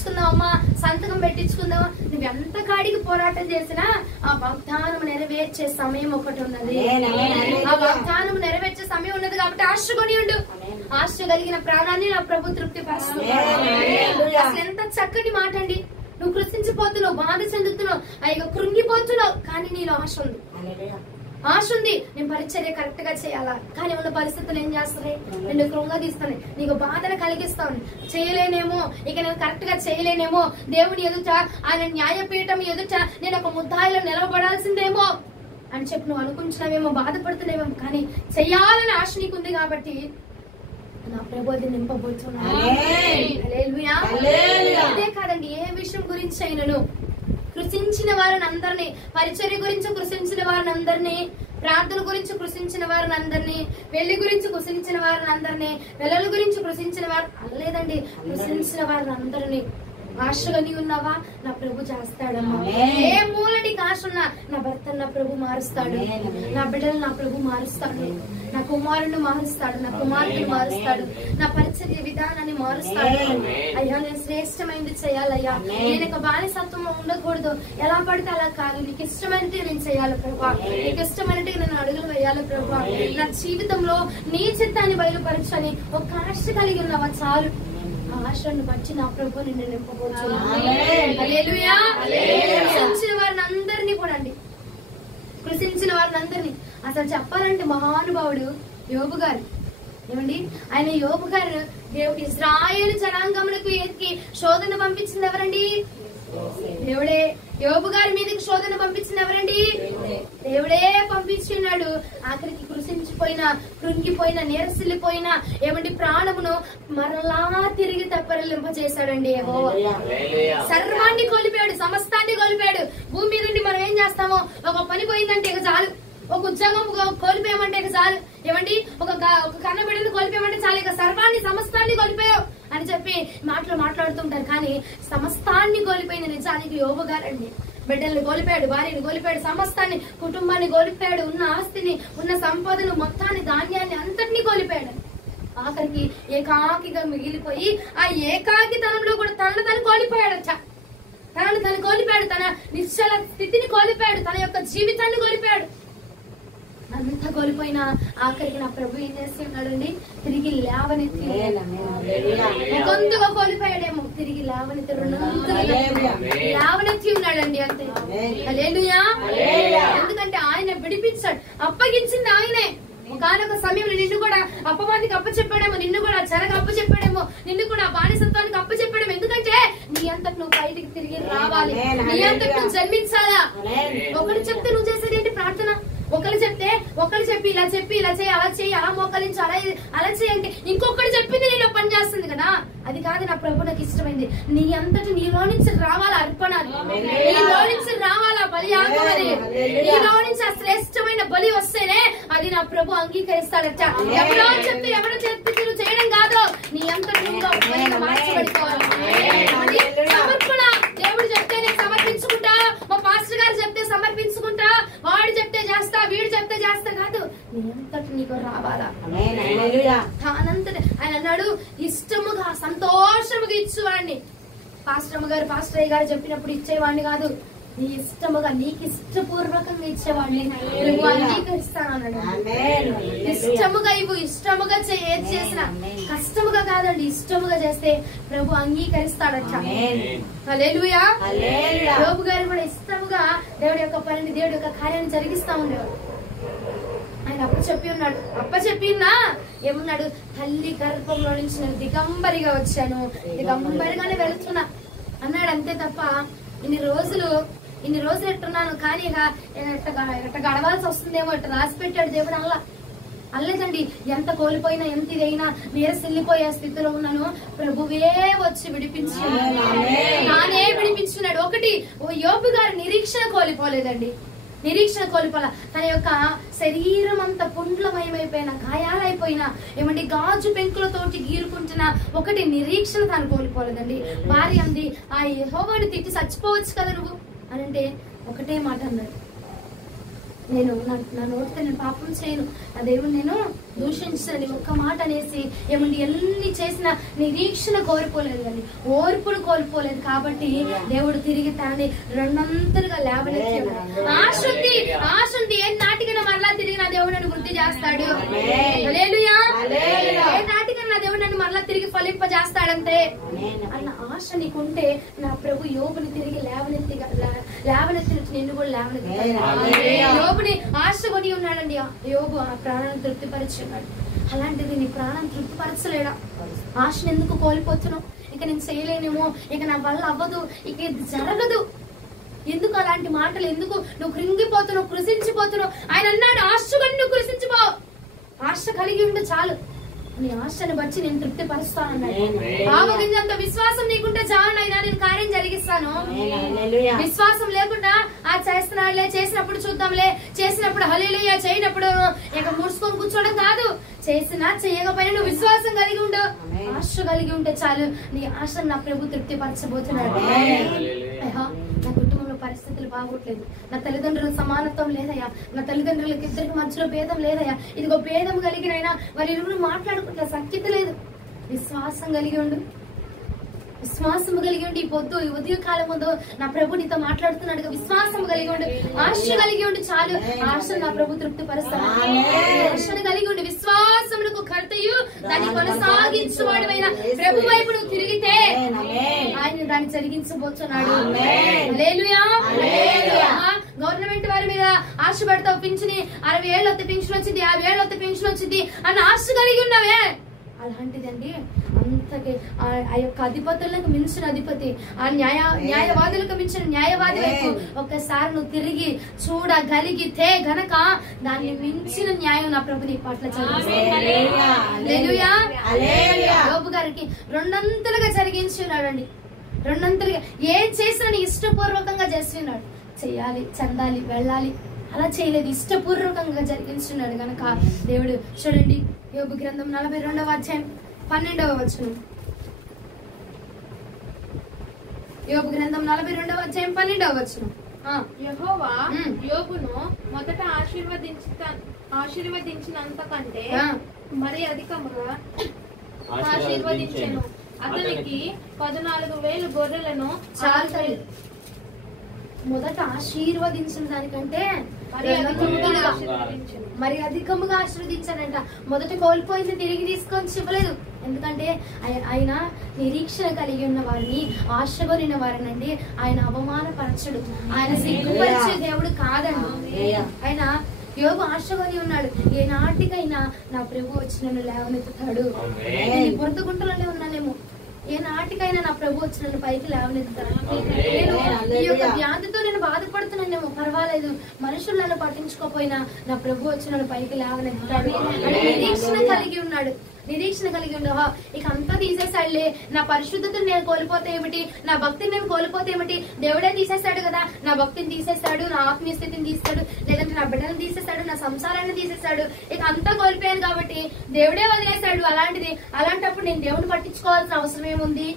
పెట్టించుకుందామమ్మా, సంతకం పెట్టించుకుందామా. నువ్వు ఎంత కాడికి పోరాటం చేసినా ఆ వాగ్దానం నెరవేర్చే సమయం ఒకటి ఉన్నది. ఆ వాగ్దానం నెరవేర్చే సమయం ఉన్నది కాబట్టి ఆశ కొని ఉండు. ఆశ కలిగిన ప్రాణాన్ని నా ప్రభు తృప్తి పరుస్తుంది. అసలు ఎంత చక్కటి మాట అండి. నువ్వు కృషించిపోతున్నావు, బాధ చెందుతున్నావు, అయ్యో కృంగిపోతున్నావు, కానీ నీలో ఆశ ఉంది. ఆశ ఉంది, నేను పరిచర్య కరెక్ట్ గా చేయాలా. కానీ ఉన్న పరిస్థితులు ఏం చేస్తున్నాయి, నిన్ను కృంగదీస్తాయి, నీకు బాధను కలిగిస్తాను. చేయలేనేమో, ఇక నేను కరెక్ట్ గా చేయలేనేమో, దేవుని ఎదుట, ఆయన న్యాయపీఠం ఎదుట నేను ఒక ముద్దాయిలో నిలబడాల్సిందేమో అని చెప్పి నువ్వు అనుకుంటున్నావేమో, బాధపడుతున్నావేమో. కానీ చెయ్యాలని ఆశ నీకుంది కాబట్టి నా ప్రభు అది నింపబోతున్నాను. అదే కాదండి, ఏ విషయం గురించి అయినను కృషించిన వారిని అందరినీ, పరిచర్య గురించి కృషించిన వారిని అందరినీ, ప్రార్థన గురించి కృషించిన వారిని అందరినీ, పెళ్లి గురించి కృషించిన వారిని అందరినీ, పిల్లల గురించి కృషించిన వారు లేదండి, కృషించిన వారిని అందరినీ. ఆశగా నీ ఉన్నావా, నా ప్రభు చేస్తాడమ్మా. ఏ మూల నీకు ఆశ ఉన్నా, నా భర్త నా ప్రభు మారుస్తాడు, నా బిడ్డలు నా ప్రభు మారుస్తాడు, నా కుమారుని మారుస్తాడు, నా కుమారుని మారుస్తాడు, నా పరిచర్య విధానాన్ని మారుస్తాడు. అయ్యా నేను శ్రేష్టమైనది చేయాలయ్యా, నేను ఒక బానిసత్వం ఉండకూడదు, ఎలా పడితే అలా కాదు, నీకు ఇష్టమైనది నేను చేయాలి ప్రభా, నీకు ఇష్టమైనది నేను అడుగులు వేయాలి ప్రభా, నా జీవితంలో నీ చిత్తాన్ని బయలుపరచని ఒక ఆశ కలిగి ఉన్నావా చాలు. ఆశను బట్టి నా ప్రభు నిన్ను నింపబోతున్నాను. హల్లెలూయా. కృషించిన వారిని అందరినీ కూడా అండి, కృషించిన వారిని అందరినీ. అసలు చెప్పాలంటే మహానుభావుడు యోబు గారు ఏమండి, ఆయన యోబు గారు దేవుడు ఇశ్రాయేలు జనాంగములకు ఎత్తి శోధన పంపించింది ఎవరండి? దేవుడే. యోబు గారి మీదకి శోధన పంపించింది ఎవరండి? దేవుడే పంపించున్నాడు. ఆఖరికి కృషించిపోయిన, కృంగిపోయిన, నీరసిల్లిపోయిన ఏమండి ప్రాణమును మరలా తిరిగి తెప్పరిల్లింపజేశాడండి యెహోవా. సర్వాన్ని కోల్పోయాడు, సమస్తాన్ని కోల్పోయాడు. భూమి మీద నుండి మనం ఏం చేస్తామో, ఒక పని పోయిందంటే ఇక చాలు, ఒక ఉద్యోగం కోల్పోయామంటే ఇక చాలు, ఏమండి ఒక కన్న బిడ్డను కోల్పోయామంటే చాలు, ఇక సర్వాన్ని సమస్తాన్ని కోల్పోయావు అని చెప్పి మాట్లాడుతుంటారు. కానీ సమస్తాన్ని కోల్పోయింది నిజానికి యోబు గారండి. బిడ్డల్ని కోల్పోయాడు, భార్యని కోల్పోయాడు, సమస్తాన్ని, కుటుంబాన్ని కోల్పోయాడు, ఉన్న ఆస్తిని, ఉన్న సంపదను మొత్తాన్ని, ధాన్యాన్ని అంతటినీ కోల్పోయాడు. ఆఖరికి ఏకాకిగా మిగిలిపోయి ఆ ఏకాకితనంలో కూడా తను కోల్పోయాడట. తను కోల్పోయాడు, తన నిశ్చల స్థితిని కోల్పోయాడు, తన యొక్క జీవితాన్ని కోల్పోయాడు. అంతా కోల్పోయినా ఆఖరికి నా ప్రభు ఏం చేస్తూ ఉన్నాడండి, తిరిగి లేవనెత్తి. కొంతగా కోల్పోయాడేమో, తిరిగి లేవనెత్తి, లేవనెత్తి ఉన్నాడండి అంతే. హల్లెలూయా. ఎందుకంటే ఆయన విడిపించాడు, అప్పగించింది ఆయనే. ఒకనొక సమయంలో నిన్ను కూడా అపవాదికి అప్పచెప్పాడేమో, నిన్ను కూడా చెరగా అప్పచెప్పాడేమో, నిన్ను కూడా బానిసత్వానికి అప్పచెప్పాడేమో. ఎందుకంటే నీ అంతకు నువ్వు బయటికి తిరిగి రావాలి, నీ అంతకు నువ్వు జన్మించాలా. ఒకరు చెప్తే నువ్వు చేసేది ఏంటి? ప్రార్థన. ఒకరు చెప్పి ఇలా చేయి, అలా చేయి, అలా మోకరించి, అలా చేయండి. ఇంకొకరు చెప్పింది నీలో పని చేస్తుంది కదా, అది కాదు నా ప్రభు నాకు ఇష్టమైంది. నీ అంతటి నీలో నుంచి రావాలా అర్పణ, నీలో నుంచి రావాలా బలియాగం, అది నీలో నుంచి ఆ శ్రేష్టమైన బలి వస్తేనే అది నా ప్రభు అంగీకరిస్తాడట. ఎవరో చెప్పి నువ్వు చేయడం కాదు, నీ అంతటి నువ్వు మార్చబడిపోవాలి. సమర్పణ. దేవుడు చెప్తే నేను సమర్పించుకుంటా, మా పాస్టర్ గారు చెప్తే సమర్పించుకుంటా, వాడు చెప్తే చేస్తా, వీడు చెప్తే చేస్తా కాదు, నీ అంతటి నీకు రావాలా. తానంతటి ఆయన అన్నాడు, ఇష్టముగా సంతోషముగా ఇచ్చేవాడిని. పాస్టర్ అయ్య గారు చెప్పినప్పుడు ఇచ్చేవాడిని కాదు, నీ ఇష్టముగా, నీకు ఇష్టపూర్వకంగా ఇచ్చేవాడిని నువ్వు అంగీకరిస్తానన్నాడు. ఇష్టముగా ఇవ్వు, ఇష్టముగా ఏది చేసినా, కష్టముగా కాదండి, ఇష్టముగా చేస్తే ప్రభు అంగీకరిస్తాడట. హల్లెలూయా. యోబు గారు కూడా ఇష్టముగా దేవుడి యొక్క పనిని, దేవుడి యొక్క కార్యాన్ని జరిగిస్తా ఉండేవాడు. ఆయన అప్పచెప్పినా ఏమన్నాడు, తల్లి గర్భంలో నుంచి నేను దిగంబరిగా వచ్చాను, దిగంబరిగానే వెళుతున్నా అన్నాడు. అంతే తప్ప ఇన్ని రోజులు ఎట్టున్నాను, కానీ ఎట్ట గడవాల్సి వస్తుందేమో ఎట్ట రాసి పెట్టాడు దేవుడు అల్లా. అల్లేదండి, ఎంత కోల్పోయినా, ఎంత ఇదైనా, నీరసిల్లిపోయే స్థితిలో ఉన్నాను, ప్రభువే వచ్చి తానే విడిపించున్నాడు. ఒకటి, యోబు గారు నిరీక్షణ కోల్పోలేదండి, నిరీక్షణ కోల్పోలా. తన యొక్క శరీరం అంతా పుండ్లమయమైపోయినా, గాయాలైపోయినా, ఏమండి గాజు పెంకులతోటి గీరుకుంటున్నా, ఒకటి నిరీక్షణ తను కోల్పోలేదండి. భార్య అంది, ఆ యెహోవాను తిట్టి చచ్చిపోవచ్చు కదా నువ్వు అని అంటే ఒకటే మాట అన్నాడు, నేను నా నోటితో నేను పాపం చేయను, నా దేవుడు నేను దూషించని ఒక్క మాట అనేసి ఏమండి ఎన్ని చేసినా నిరీక్షణ కోల్పోలేదు కానీ ఓర్పును కోల్పోలేదు. కాబట్టి దేవుడు తిరిగి తనని రెండంతలుగా లేవనెత్తి ఆశ ఉంది ఏ నాటికైనా మరలా తిరిగి నా దేవుడు నన్ను వృద్ధి చేస్తాడు. హల్లెలూయా. ఏ నాటికైనా నా దేవుడు నన్ను మరలా తిరిగి ఫలింపజేస్తాడంతే అన్న ఆశ నీకుంటే నా ప్రభు యోబుని తిరిగి లేవనెత్తినట్టు నిన్ను కూడా లేవనెత్తాడు. యోబుని ఆశ కొని ఉన్నాడండి. యోబు ఆ ప్రాణాన్ని తృప్తిపరిచున్నాడు. అలాంటిది నీ ప్రాణం తృప్తిపరచలేడా? ఆశను ఎందుకు కోల్పోతున్నావు? ఇక నేను చేయలేనేమో, ఇక నా వల్ల అవ్వదు, ఇక ఇది జరగదు, ఎందుకు అలాంటి మాటలు? ఎందుకు నువ్వు కృంగిపోతున్నావు, కృషించిపోతున్నావు? ఆయన అన్నాడు ఆశగా నువ్వు కృషించిపో, ఆశ కలిగి ఉండు చాలు, నీ ఆశను బట్టి నేను తృప్తి పరుస్తానన్నాడు. ఆవగింజంత విశ్వాసం నీకుంటే చాలునైనా నేను కార్యం జరిగిస్తాను. విశ్వాసం లేకుండా ఆ చేస్తున్నాడులే, చేసినప్పుడు చూద్దాంలే, చేసినప్పుడు హల్లెలూయా, చేయనప్పుడు ఇక ముడుచుకొని కూర్చోవడం కాదు. చేసినా చేయకపోయినా నువ్వు విశ్వాసం కలిగి ఉండు, ఆశ కలిగి ఉంటే చాలు, నీ ఆశను నా ప్రభు తృప్తి పరచబోతున్నాడు. నా కుటుంబంలో పరిస్థితులు బాగోట్లేదు, నా తల్లిదండ్రులకు సమానత్వం లేదయ్యా, నా తల్లిదండ్రులకు ఇద్దరికి మధ్యలో భేదం లేదయ్యా, ఇదిగో భేదం కలిగినైనా వారి ఇరువురు మాట్లాడుకుంటే సఖ్యత లేదు. విశ్వాసం కలిగి ఉండు, విశ్వాసము కలిగి ఉండి ఈ పొద్దు ఈ ఉదయ కాలం ముందు నా ప్రభు నీతో మాట్లాడుతున్నాడు. విశ్వాసం కలిగి ఉండు, ఆశ కలిగి ఉండి చాలు, ఆశ నా ప్రభు తృప్తి పరుస్తాడు. ఆశను కలిగి ఉండి విశ్వాసమునకు కర్తయు దాన్ని కొనసాగించువాడైన ప్రభు వైపు నువ్వు తిరిగితే ఆయన దాన్ని జరిగించబోతున్నాడు. హల్లెలూయా. గవర్నమెంట్ వారి మీద ఆశ పడతావు, పింఛని 60 ఏళ్ళు వస్తే పింఛన్ వచ్చింది, 50 ఏళ్ళు వస్తే పింఛన్ వచ్చింది అని ఆశ కలిగి ఉన్నావే, అలాంటిదండి అంతకి ఆ యొక్క అధిపతులకు మించిన అధిపతి, ఆ న్యాయవాదులకు మించిన న్యాయవాది వైపు ఒక్కసారి నువ్వు తిరిగి చూడగలిగితే గనక దాన్ని మించిన న్యాయం నా ప్రభు నీ పట్ల యోబు గారికి 2 జరిగించి ఉన్నాడండి. 2 ఏం చేసినా నీ ఇష్టపూర్వకంగా చేస్తున్నాడు. చెయ్యాలి, చెందాలి, వెళ్ళాలి, అలా చేయలేదు, ఇష్టపూర్వకంగా జరిగించున్నాడు గనక దేవుడు. చూడండి యోబు గ్రంథం 42వ అధ్యాయం 12వ వచనం. యోబు గ్రంథం 42వ అధ్యాయం 12వ వచనం. యెహోవా యోబును మొదట ఆశీర్వదించినంత కంటే మరి అధికముగా ఆశీర్వదించెను. అతనికి 14,000 గొర్రెలను చాలు. మొదట ఆశీర్వదించిన దానికంటే మరి అధికముగా ఆశీర్వదించానంట. మొదట కోల్పోయింది తిరిగి తీసుకొని ఇవ్వలేదు. ఎందుకంటే ఆయన నిరీక్షణ కలిగి ఉన్న వారిని, ఆశగొనిన వారినండి ఆయన అవమానపరచడు, ఆయన సిగ్గుపరిచే దేవుడు కాదండి. ఆయన యోబు ఆశగొని ఉన్నాడు, ఏ నాటికైనా నా ప్రభు వచ్చి నన్ను లేవనెత్తుతాడు. నేను పొరతగుంటలోనే ఉన్నానేమో, ఏ నాటికైనా నా ప్రభు వచ్చి నన్ను పైకి లేవనెత్తుతాడు. నేను ఈ యొక్క వ్యాధితో నేను బాధపడుతున్నానేమో, పర్వాలేదు, మనుషులు నన్ను పట్టించుకోపోయినా నా ప్రభు వచ్చి నన్ను పైకి లేవనెత్తుతాడు అని నిరీక్షణ కలిగి ఉన్నాడు. నిరీక్షణ కలిగి ఉండవా? ఇక అంతా తీసేసాడులే, నా పరిశుద్ధతను నేను కోల్పోతే ఏమిటి, నా భక్తిని నేను కోల్పోతే ఏమిటి, దేవుడే తీసేస్తాడు కదా, నా భక్తిని తీసేస్తాడు, నా ఆత్మీయ స్థితిని తీస్తాడు, లేదంటే నా బిడ్డను తీసేస్తాడు, నా సంసారాన్ని తీసేస్తాడు, ఇక అంతా కోల్పోయాను కాబట్టి దేవుడే వదిలేశాడు. అలాంటప్పుడు నేను దేవుని పట్టించుకోవాల్సిన అవసరం ఏముంది,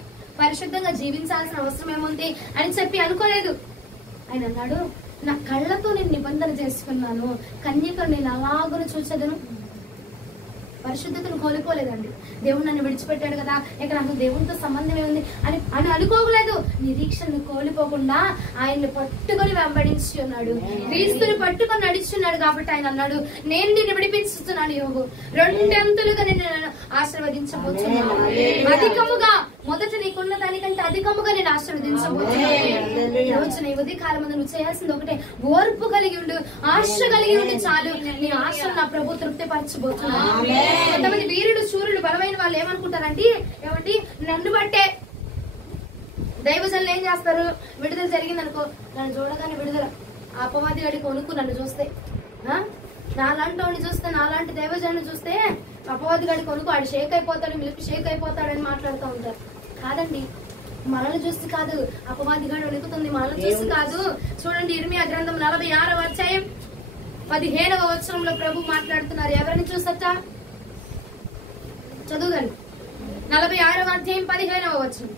పరిశుద్ధంగా జీవించాల్సిన అవసరం ఏముంది అని చెప్పి అనుకోలేదు. ఆయన అన్నాడు, నా కళ్ళతో నేను నిబంధన చేసుకున్నాను, కన్యకను నేను అలాగను చూసేదను. పరిశుద్ధతను కోల్పోలేదండి. దేవుడు నన్ను విడిచిపెట్టాడు కదా, ఇక నాకు దేవునితో సంబంధం ఏముంది అని అనుకోలేదు. నిరీక్షణను కోల్పోకుండా ఆయన్ని పట్టుకొని వెంబడించి ఉన్నాడు, క్రీస్తుని పట్టుకొని నడుచున్నాడు. కాబట్టి ఆయన అన్నాడు, నేను నిన్ను విడిపించుతున్నాను యోబు, 2 అంతులుగా నేను ఆశీర్వదించబోతున్నాను, అధికముగా, మొదట నీకున్న దానికంటే అధికముగా నేను ఆశీర్వదించబోతున్నాను. ఈ ఉదయ కాలం నువ్వు చేయాల్సింది ఒకటే, ఓర్పు కలిగి ఉండు, ఆశ కలిగి ఉండి చాలు, నీ ఆశను నా ప్రభు తృప్తి పరచబోతున్నాను. కొంతమంది వీరుడు శూరుడు బలమైన వాళ్ళు ఏమనుకుంటారంటే, ఏమంటే నన్ను బట్టే దైవజనులు ఏం చేస్తారు, విడుదల జరిగిందనుకో, నన్ను చూడగానే విడుదల, అపవాది గడి కొనుక్కు నన్ను చూస్తే, నాలాంటి వాడిని చూస్తే, నాలాంటి దైవజనులు చూస్తే అపవాది గడి కొనుక్కు, ఆడు షేక్ అయిపోతాడు, మిల్క్ షేక్ అయిపోతాడని మాట్లాడుతూ ఉంటారు. కాదండి, మనల్ని చూసి కాదు, అపవాది గడి వణుకుతుంది, మనల్ని చూసి కాదు. చూడండి ఇర్మియా గ్రంథం 46వ అధ్యాయం 15వ వచనంలో ప్రభు మాట్లాడుతున్నారు. ఎవరిని చూసట చదువుదండి. 46వ అధ్యాయం 15వ వచనం.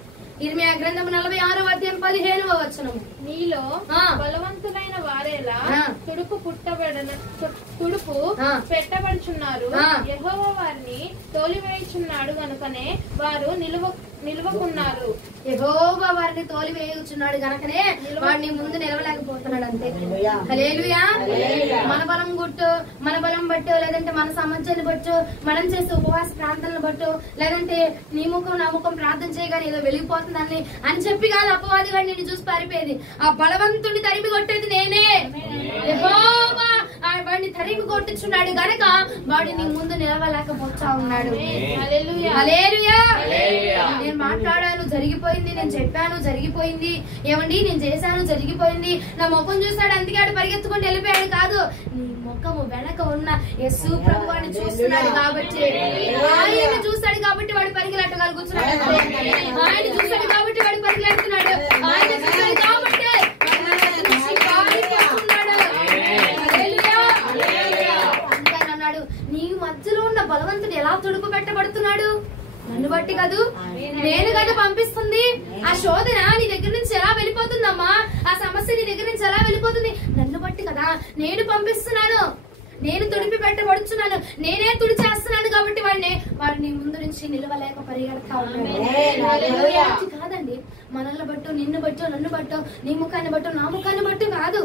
ఇర్మియా గ్రంథము 46వ అధ్యాయం 15వ వచనము. నీలో ఆ. బలవంతులైన వారేలా ఆ. తుడుపు పెట్టబడుచున్నారు. ఆ. యెహోవా వారిని తోలివేయుచున్నాడు గనుకనే వారు నిలువకున్నారు. యెహోవా వారిని తోలివేయుచున్నాడు గనకనే వాడిని ముందు నిలవలేకపోతున్నాడు అంతే. హల్లెలూయా. మన బలం గుట్టు, మన బలం బట్టు, లేదంటే మన సామర్థ్యాన్ని బట్టు, మనం చేసే ఉపవాస ప్రార్థనలు బట్టు, లేదంటే నీ ముఖం నా ముఖం ప్రార్థన చేయగానే ఏదో వెలిగిపోతుందని అని చెప్పి కాదు అపవాది వాడిని నిన్ను చూసి పారిపోయేది. ఆ బలవంతుడిని తరిమి కొట్టేది నేనే. యెహోవా వాడిని తరిమి కొట్టుచున్నాడు గనక వాడి నీ ముందు నిలవలేకపోతా ఉన్నాడు. హల్లెలూయా. హల్లెలూయా. నేను మాట్లాడాను జరిగిపోయింది, నేను చెప్పాను జరిగిపోయింది, ఏమండి నేను చేశాను జరిగిపోయింది, నా ముఖం చూస్తాడు అందుకే ఆడు పరిగెత్తుకుంటూ వెళ్ళిపోయాడు కాదు. నీ ముఖము వెనక ఉన్న యేసు ప్రభు వాడిని చూస్తున్నాడు కాబట్టి, ఆయన చూస్తాడు కాబట్టి వాడు పరిగెలట్టగలుగుతున్నాడు. ఆయన చూస్తాడు కాబట్టి వాడు పరిగెడుతున్నాడు. ఆయన చూస్తాడు కాబట్టి అన్నాడు. నీ మధ్యలో ఉన్న బలవంతుడు ఎలా తుడుపు పెట్టబడుతున్నాడు? నన్ను బట్టి కాదు, నేను కదా పంపిస్తుంది. ఆ శోధన నీ దగ్గర నుంచి ఎలా వెళ్ళిపోతుందమ్మా? ఆ సమస్య నీ దగ్గర నుంచి ఎలా వెళ్ళిపోతుంది? నన్ను బట్టి కదా నేను పంపిస్తున్నాను, నేను తుడిపి పెట్టబడుచున్నాను, నేనే తుడి చేస్తున్నాను కాబట్టి వాడిని ముందు నుంచి నిలవలేక పరిగెడతా ఉన్నాడు. కాదండి, మనల్ని బట్టు, నిన్ను బట్టో, నన్ను బట్టో, నీ ముఖాన్ని బట్టో, నా ముఖాన్ని బట్టు కాదు,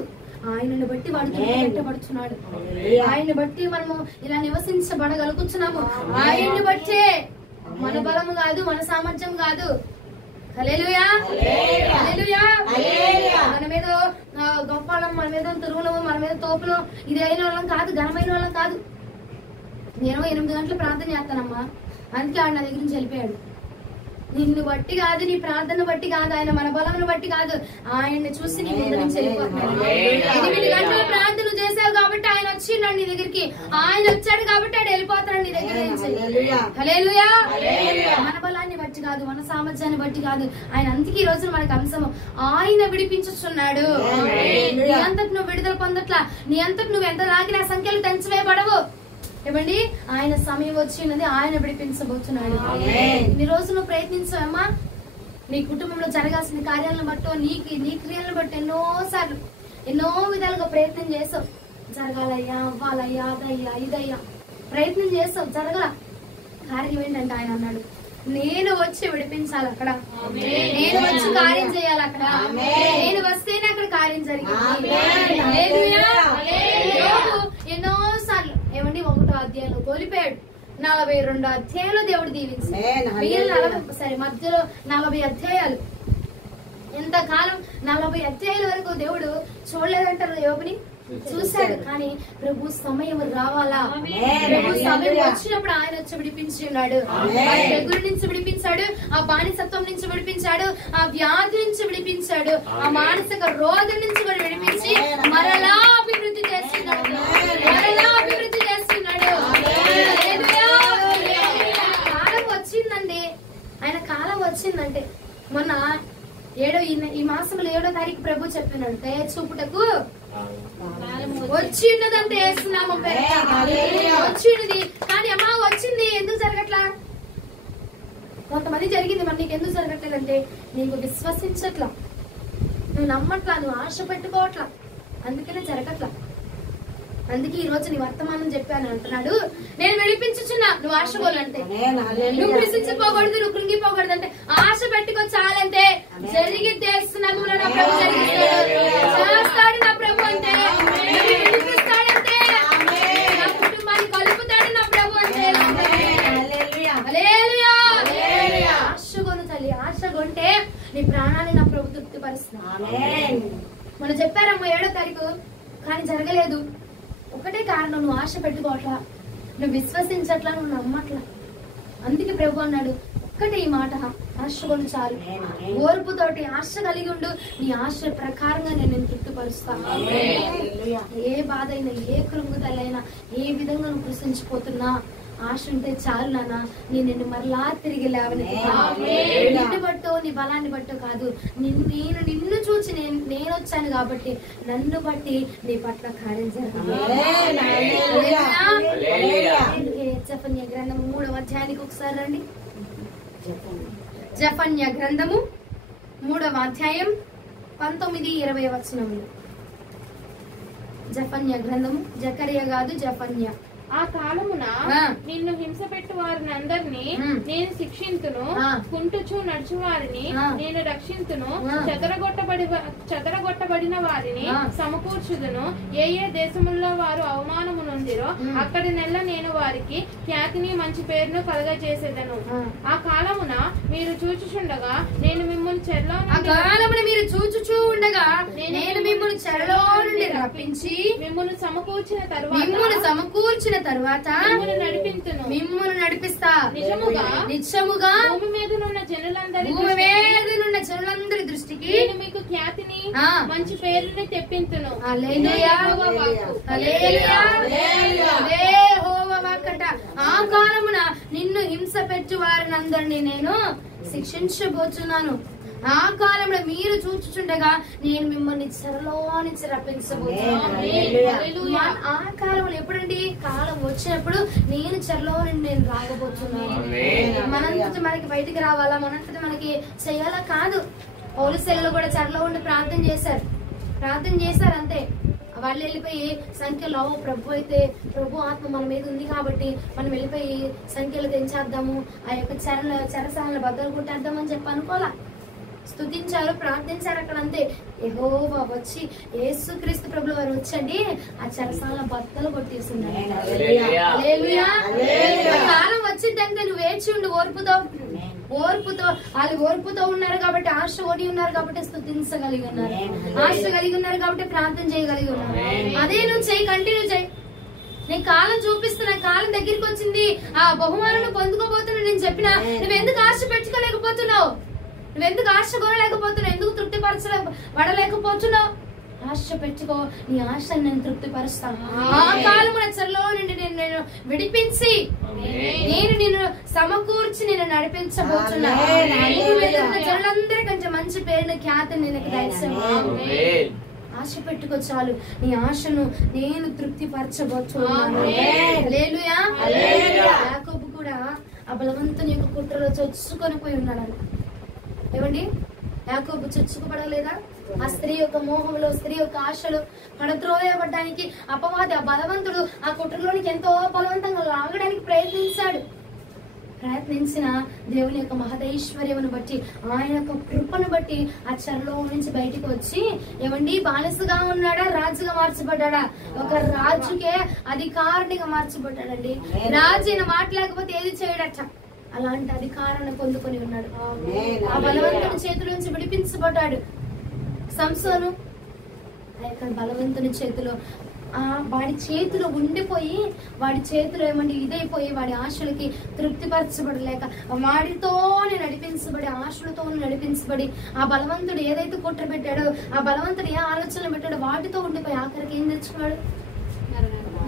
ఆయనను బట్టి వాడు పెట్టబడుచున్నాడు. ఆయన్ని బట్టి మనము ఇలా నివసించబడగలుగుతున్నాము. ఆయన్ని బట్టే, మన బలము కాదు, మన సామర్థ్యం కాదు. హల్లెలూయా. హల్లెలూయా. మన మీద గొప్పలం, మన మీద తురువులము, మన మీద తోపులు, ఇది అయిన వాళ్ళం కాదు, ఘనమైన వాళ్ళం కాదు. నేను 8 గంటలు ప్రార్థన చేస్తానమ్మా, అందుకే ఆయన నా దగ్గర నుంచి వెళ్ళిపోయాడు. నిన్ను బట్టి కాదు, నీ ప్రార్థన బట్టి కాదు, ఆయన మన బలమును బట్టి కాదు, ఆయన్ని చూసి నీ ముందు నుంచి వెళ్ళిపోతున్నాడు. 8 గంటలు ప్రార్థన చేసావు కాబట్టి ఆయన వచ్చిండు నీ దగ్గరికి, ఆయన వచ్చాడు కాబట్టి ఆయన వెళ్ళిపోతాడు నీ దగ్గర నుంచి. హల్లెలూయా. మన బలాన్ని బట్టి కాదు, మన సామర్థ్యాన్ని బట్టి కాదు, ఆయన అందుకే ఈ రోజు మనకు అంశము ఆయన విడిపించుచున్నాడు. నీ అంతకు నువ్వు విడుదల పొందట్లా, నీ అంతకు నువ్వు ఎంత లాగిన సంఖ్యలు తెంచివేయబడవు. ఏమండి, ఆయన సమయం వచ్చినది, ఆయన విడిపించబోతున్నాడు. ఇన్ని రోజులు నువ్వు ప్రయత్నించావమ్మా, నీ కుటుంబంలో జరగాల్సిన కార్యాలను బట్టో, నీ క్రియలను బట్టి ఎన్నోసార్లు ఎన్నో విధాలుగా ప్రయత్నం చేసావు. జరగాలయ్యా, అవ్వాలయ్యా, అదయ్యా, ఇదయ్యా ప్రయత్నం చేసావు, జరగల. కార్యం ఏంటంటే ఆయన అన్నాడు, నేను వచ్చి విడిపించాలి అక్కడ, నేను వచ్చి కార్యం చేయాలి అక్కడ, నేను వస్తేనే అక్కడ కార్యం జరిగింది. ఎన్నో సార్లు ఏమండి 1వ అధ్యాయంలో కోల్పోయాడు, 42 అధ్యాయాలు దేవుడు దీవించాడు. మధ్యలో 40 అధ్యాయాలు, ఎంతకాలం 40 అధ్యాయాల వరకు దేవుడు చూడలేదంటారు యోబుని, చూశాడు. కానీ ప్రభు సమయం రావాలా, ప్రభు సమయం వచ్చినప్పుడు ఆయన వచ్చి విడిపించి ఉన్నాడు. ఆ తెగులు నుంచి విడిపించాడు, ఆ బానిసత్వం నుంచి విడిపించాడు, ఆ వ్యాధి నుంచి విడిపించాడు, ఆ మానసిక రోగం నుంచి కూడా విడిపించి మరలా అభివృద్ధి చేస్తున్నాడు, మరలా అభివృద్ధి చేస్తున్నాడు. కాలం వచ్చిందండి, ఆయన కాలం వచ్చిందంటే మొన్న ఈ మాసంలో 7వ తారీఖు ప్రభు చెప్పినాడు, దయ చూపుటకు వచ్చిందంటే వేస్తున్నాము వచ్చింది. కానీ అమ్మా వచ్చింది ఎందుకు జరగట్లా? కొంతమంది జరిగింది, మరి నీకు ఎందుకు జరగట్లేదంటే నీకు విశ్వసించట్లా, నువ్వు నమ్మట్లా, నువ్వు ఆశ పెట్టుకోవట్లా, అందుకనే జరగట్లా. అందుకే ఈ రోజు నీ వర్తమానం చెప్పాను అంటున్నాడు, నేను విడిపించుచున్నా, నువ్వు ఆశపోలంటే, నువ్వు కృషించిపోకూడదు, నువ్వు కృంగిపోకూడదు అంటే, ఆశ పెట్టుకో చాలంటే జరిగి చేస్తున్నాము నా ప్రభు చేస్తాడు, నా ప్రభు అంటే విడిపిస్తాడంటే, నా కుటుంబాన్ని కలుపుతాడు నా ప్రభు అంటే. ఆశగొను తల్లి, ఆశగొంటే నీ ప్రాణాన్ని నా ప్రభు తృప్తి పరుస్తున్నాడు. మనం చెప్పారమ్మా 7వ తారీఖు, కానీ జరగలేదు. ఒకటే కారణం, నువ్వు ఆశ పెట్టుకోవట్లా, నువ్వు విశ్వసించట్లా, నువ్వు నమ్మట్లా. అందుకే ప్రభు అన్నాడు ఒక్కటే ఈ మాట, ఆశగొను చాలు, ఓర్పుతోటి ఆశ కలిగి ఉండు, నీ ఆశ ప్రకారంగా నేను తృప్తిపరుస్తాను. ఏ బాధ అయినా, ఏ కృంగుదలైనా, ఏ విధంగా నువ్వు కృషించిపోతున్నా, ఆశ ఉంటే చాలు నాన్న, నేను నిన్ను మరలా తిరిగి లేవని. నిన్ను బట్టో, నీ బలాన్ని బట్టో కాదు, నేను నిన్ను చూసి నేను వచ్చాను కాబట్టి నన్ను బట్టి నీ పట్ల కార్యం జరగాలి. జెఫన్యా గ్రంథము 3వ అధ్యాయానికి ఒకసారి రండి. జెఫన్యా గ్రంథము 3వ అధ్యాయం 19-20 వచనములు. జఫన్య గ్రంథము, జకర్యా కాదు జఫన్య. ఆ కాలమున ఆ. నిన్ను హింస పెట్టు వారిని అందరినీ నేను శిక్షింతును, ఆ. కుంటుచు నడుచు వారిని ఆ. నేను రక్షింతును, ఆ. చెదరగొట్టబడిన వారిని ఆ. సమకూర్చుదును. ఏ ఏ దేశముల్లో వారు అవమానము నొందిరో అక్కడి నెల నేను వారికి ఖ్యాతిని మంచి పేరును కలగజేసేదను. ఆ కాలమున మీరు చూచుచుండగా నేను మిమ్మల్ని చెరలో ఆ కాలమున మీరు చూచుచూ ఉండగా నేను మిమ్మల్ని చెరలో నుండి రప్పించి మిమ్మల్ని సమకూర్చిన తరువాత మిమ్మల్ని నడిపించును. మిమ్మల్ని నడిపిస్తా. నిజముగా భూమి మీద ఉన్న జనులందరి దృష్టికి నేను మీకు ఖ్యాతిని మంచి పేరుని తెప్పించును. హల్లెలూయా, హల్లెలూయా, యెహోవా వాక్కట. ఆ కాలమున నిన్ను హింస పెట్టు వారినందరినీ నేను శిక్షించబోతున్నాను. ఆ కాలంలో మీరు చూచుచుండగా నేను మిమ్మల్ని చెరలో నుంచి రప్పించబోతున్నాను. ఆ కాలంలో ఎప్పుడండి? కాలం వచ్చినప్పుడు నేను చెరలో నుండి నేను రాగబోతున్నాను. మనంతటి మనకి బయటికి రావాలా, మనంతటి మనకి చేయాలా కాదు. పోలీసులు కూడా చెరలో ఉండి ప్రార్థన చేశారు అంతే. వాళ్ళు వెళ్ళిపోయి సంఖ్యలో ప్రభు ఆత్మ మన మీద ఉంది కాబట్టి మనం వెళ్ళిపోయి సంఖ్యలు తెంచేద్దాము, ఆ యొక్క చెరసాలను బద్దలు కొట్టేద్దాం అని చెప్పి అనుకోవాలా. స్తుతించారు, ప్రార్థించారు అక్కడ అంతే. యెహోవా వచ్చి యేసుక్రీస్తు ప్రభుల వారు వచ్చండి ఆ చెరసాల బద్దలు కొట్టేస్తున్నారు. కాలం వచ్చిందంటే నువ్వు వేచి ఉండి ఓర్పుతో వాళ్ళు ఓర్పుతో ఉన్నారు కాబట్టి, ఆశ ఓడి ఉన్నారు కాబట్టి స్తుతించగలిగి ఉన్నారు, ఆశ కలిగి ఉన్నారు కాబట్టి ప్రార్థన చేయగలిగి ఉన్నారు. అదే నువ్వు కంటిన్యూ చేయి. నేను కాలం చూపిస్తున్నా, కాలం దగ్గరికి వచ్చింది, ఆ బహుమానం పొందుకోబోతున్నా నేను చెప్పినా నువ్వెందుకు ఆశ పెట్టుకోలేకపోతున్నావు? నువ్వెందుకు ఆశ కోరలేకపోతున్నావు? ఎందుకు తృప్తిపరచబడలేకపోతున్నావు? ఆశ పెట్టుకో, నీ ఆశను నేను తృప్తిపరుస్తాను. ఆ కాలమున చెరలో నుండి నేను విడిపించి నేను నిన్ను సమకూర్చి నేను నడిపించబోతున్నా. జనులందరికంటే మంచి పేరును ఖ్యాతిని నేను దయచేస్తాను. ఆశ పెట్టుకో చాలు, నీ ఆశను నేను తృప్తిపరచబోతున్నాను. హల్లెలూయా. యాకోబు కూడా ఆ బలవంతుని యొక్క కుట్రలో చొచ్చుకొని పోయి ఉన్నాడు. ఏమండి, యాకోబు చొచ్చుకుపడలేదా? ఆ స్త్రీ యొక్క మోహంలో, స్త్రీ యొక్క ఆశలు పడద్రోయబడ్డానికి అపవాది, ఆ బలవంతుడు ఆ కుట్రలోనికి ఎంతో బలవంతంగా లాగడానికి ప్రయత్నించిన దేవుని యొక్క మహదైశ్వర్యమును బట్టి, ఆయన యొక్క కృపను బట్టి ఆ చెరలో నుంచి బయటికి వచ్చి, ఏమండి, బానిసగా ఉన్నాడా, రాజుగా మార్చబడ్డా? ఒక రాజుకే అధికారినిగా మార్చబడ్డాడండి. రాజు ఈయన మాట లేకపోతే ఏది చేయడట. అలాంటి అధికారాన్ని పొందుకొని ఉన్నాడు. ఆ బలవంతుని చేతుల నుంచి విడిపించబడ్డాడు. సంసోను ఆ యొక్క బలవంతుని చేతిలో, వాడి చేతిలో ఉండిపోయి, వాడి చేతిలో ఏమండి ఇదైపోయి, వాడి ఆశలకి తృప్తిపరచబడలేక వాడితోనే నడిపించబడి, ఆశలతో నడిపించబడి, ఆ బలవంతుడు ఏదైతే కుట్ర పెట్టాడో, ఆ బలవంతుడు ఏ ఆలోచనలు పెట్టాడో వాటితో ఉండిపోయి ఆఖరికి ఏం తెచ్చుకున్నాడు?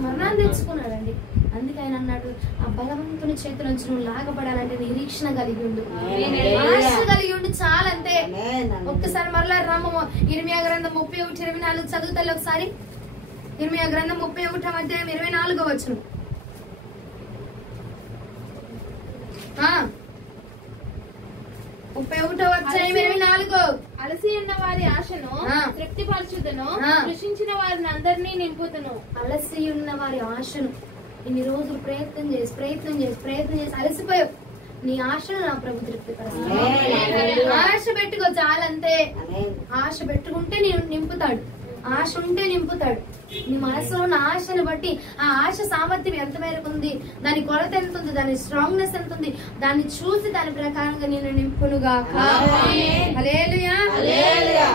మరణాన్ని తెచ్చుకున్నాడండి. అందుకే ఆయన అన్నాడు, ఆ బలవంతుని చేతిలోంచి నువ్వు లాగపడాలంటే నిరీక్షణ కలిగి ఉండు, ఆశ కలిగి ఉండు చాలంతే. ఒక్కసారి మరలా రామము ఇర్మియా గ్రంథం 31:24 చదువుతాలి ఒకసారి. ఇర్మియా గ్రంథం 31వ అధ్యాయం 24వ వచనం. 31వ అధ్యాయం 24. అలసి ఉన్న వారి ఆశను తృప్తిపరచుదును, కృషించిన వారిని అందరినీ నింపుదును. అలసి ఉన్న వారి ఆశను ఇన్ని రోజులు ప్రయత్నం చేసి అలసిపోయావు. నీ ఆశను నా ప్రభు తృప్తిపరుస్తాడు. ఆశ పెట్టుకో చాలంతే. ఆశ పెట్టుకుంటే నేను నింపుతాడు. ఆశ ఉంటే నింపుతాడు. నీ మనసులో ఉన్న ఆశను బట్టి ఆ ఆశ సామర్థ్యం ఎంత మేరకు ఉంది, దాని కొలత ఎంత ఉంది, దాని స్ట్రాంగ్నెస్ ఎంత ఉంది, దాన్ని చూసి దాని ప్రకారంగా నేను నింపునుగాక. హల్లెలూయా.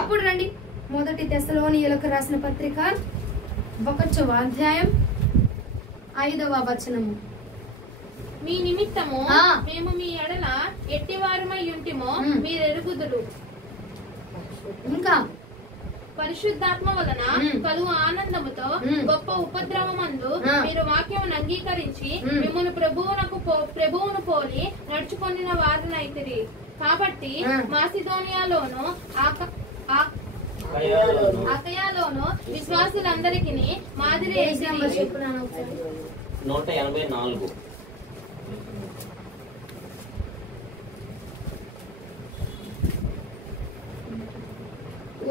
ఇప్పుడు రండి, 1 తెస్సలోనియులకు రాసిన పత్రిక 1వ అధ్యాయం 5వ వచనము. మీ నిమిత్తము మేము మీ ఎడల ఎట్టివారమై ఉంటిమో మీరు ఎరుగుదురు. ఇంకా పరిశుద్ధాత్మ వలన కలుగు ఆనందముతో గొప్ప ఉపద్రవమందు మీరు వాక్యమును అంగీకరించి మిమ్మల్ని ప్రభువును పోలి నడుచుకొనిన వారినైతిరి. కాబట్టి మాసిదోనియాలోను అకయాలోను విశ్వాసులందరికీ మాదిరి 184.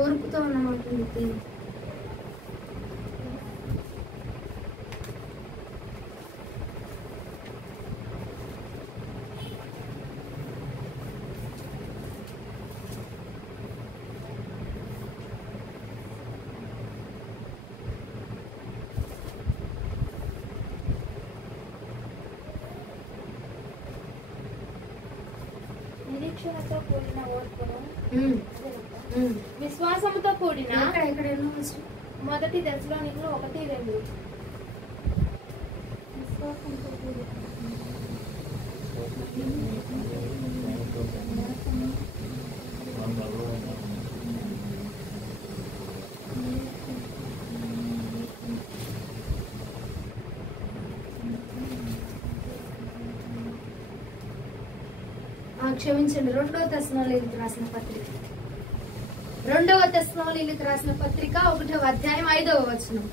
ఓర్పుతో ఉన్నమాట దేవుడు. నిరీక్షణతో కూడిన ఓర్పును, ఉమ్, ఉమ్. విశ్వాసముతో కూడిన ఎక్కడ ఎన్నో వచ్చు? మొదటి దశలోనికులు 1:2. విశ్వాసంతో కూడిన క్షమించండి. 2వ తెస్సలోనికీయులకు రాసిన పత్రిక 1వ అధ్యాయం 5వ వచనం.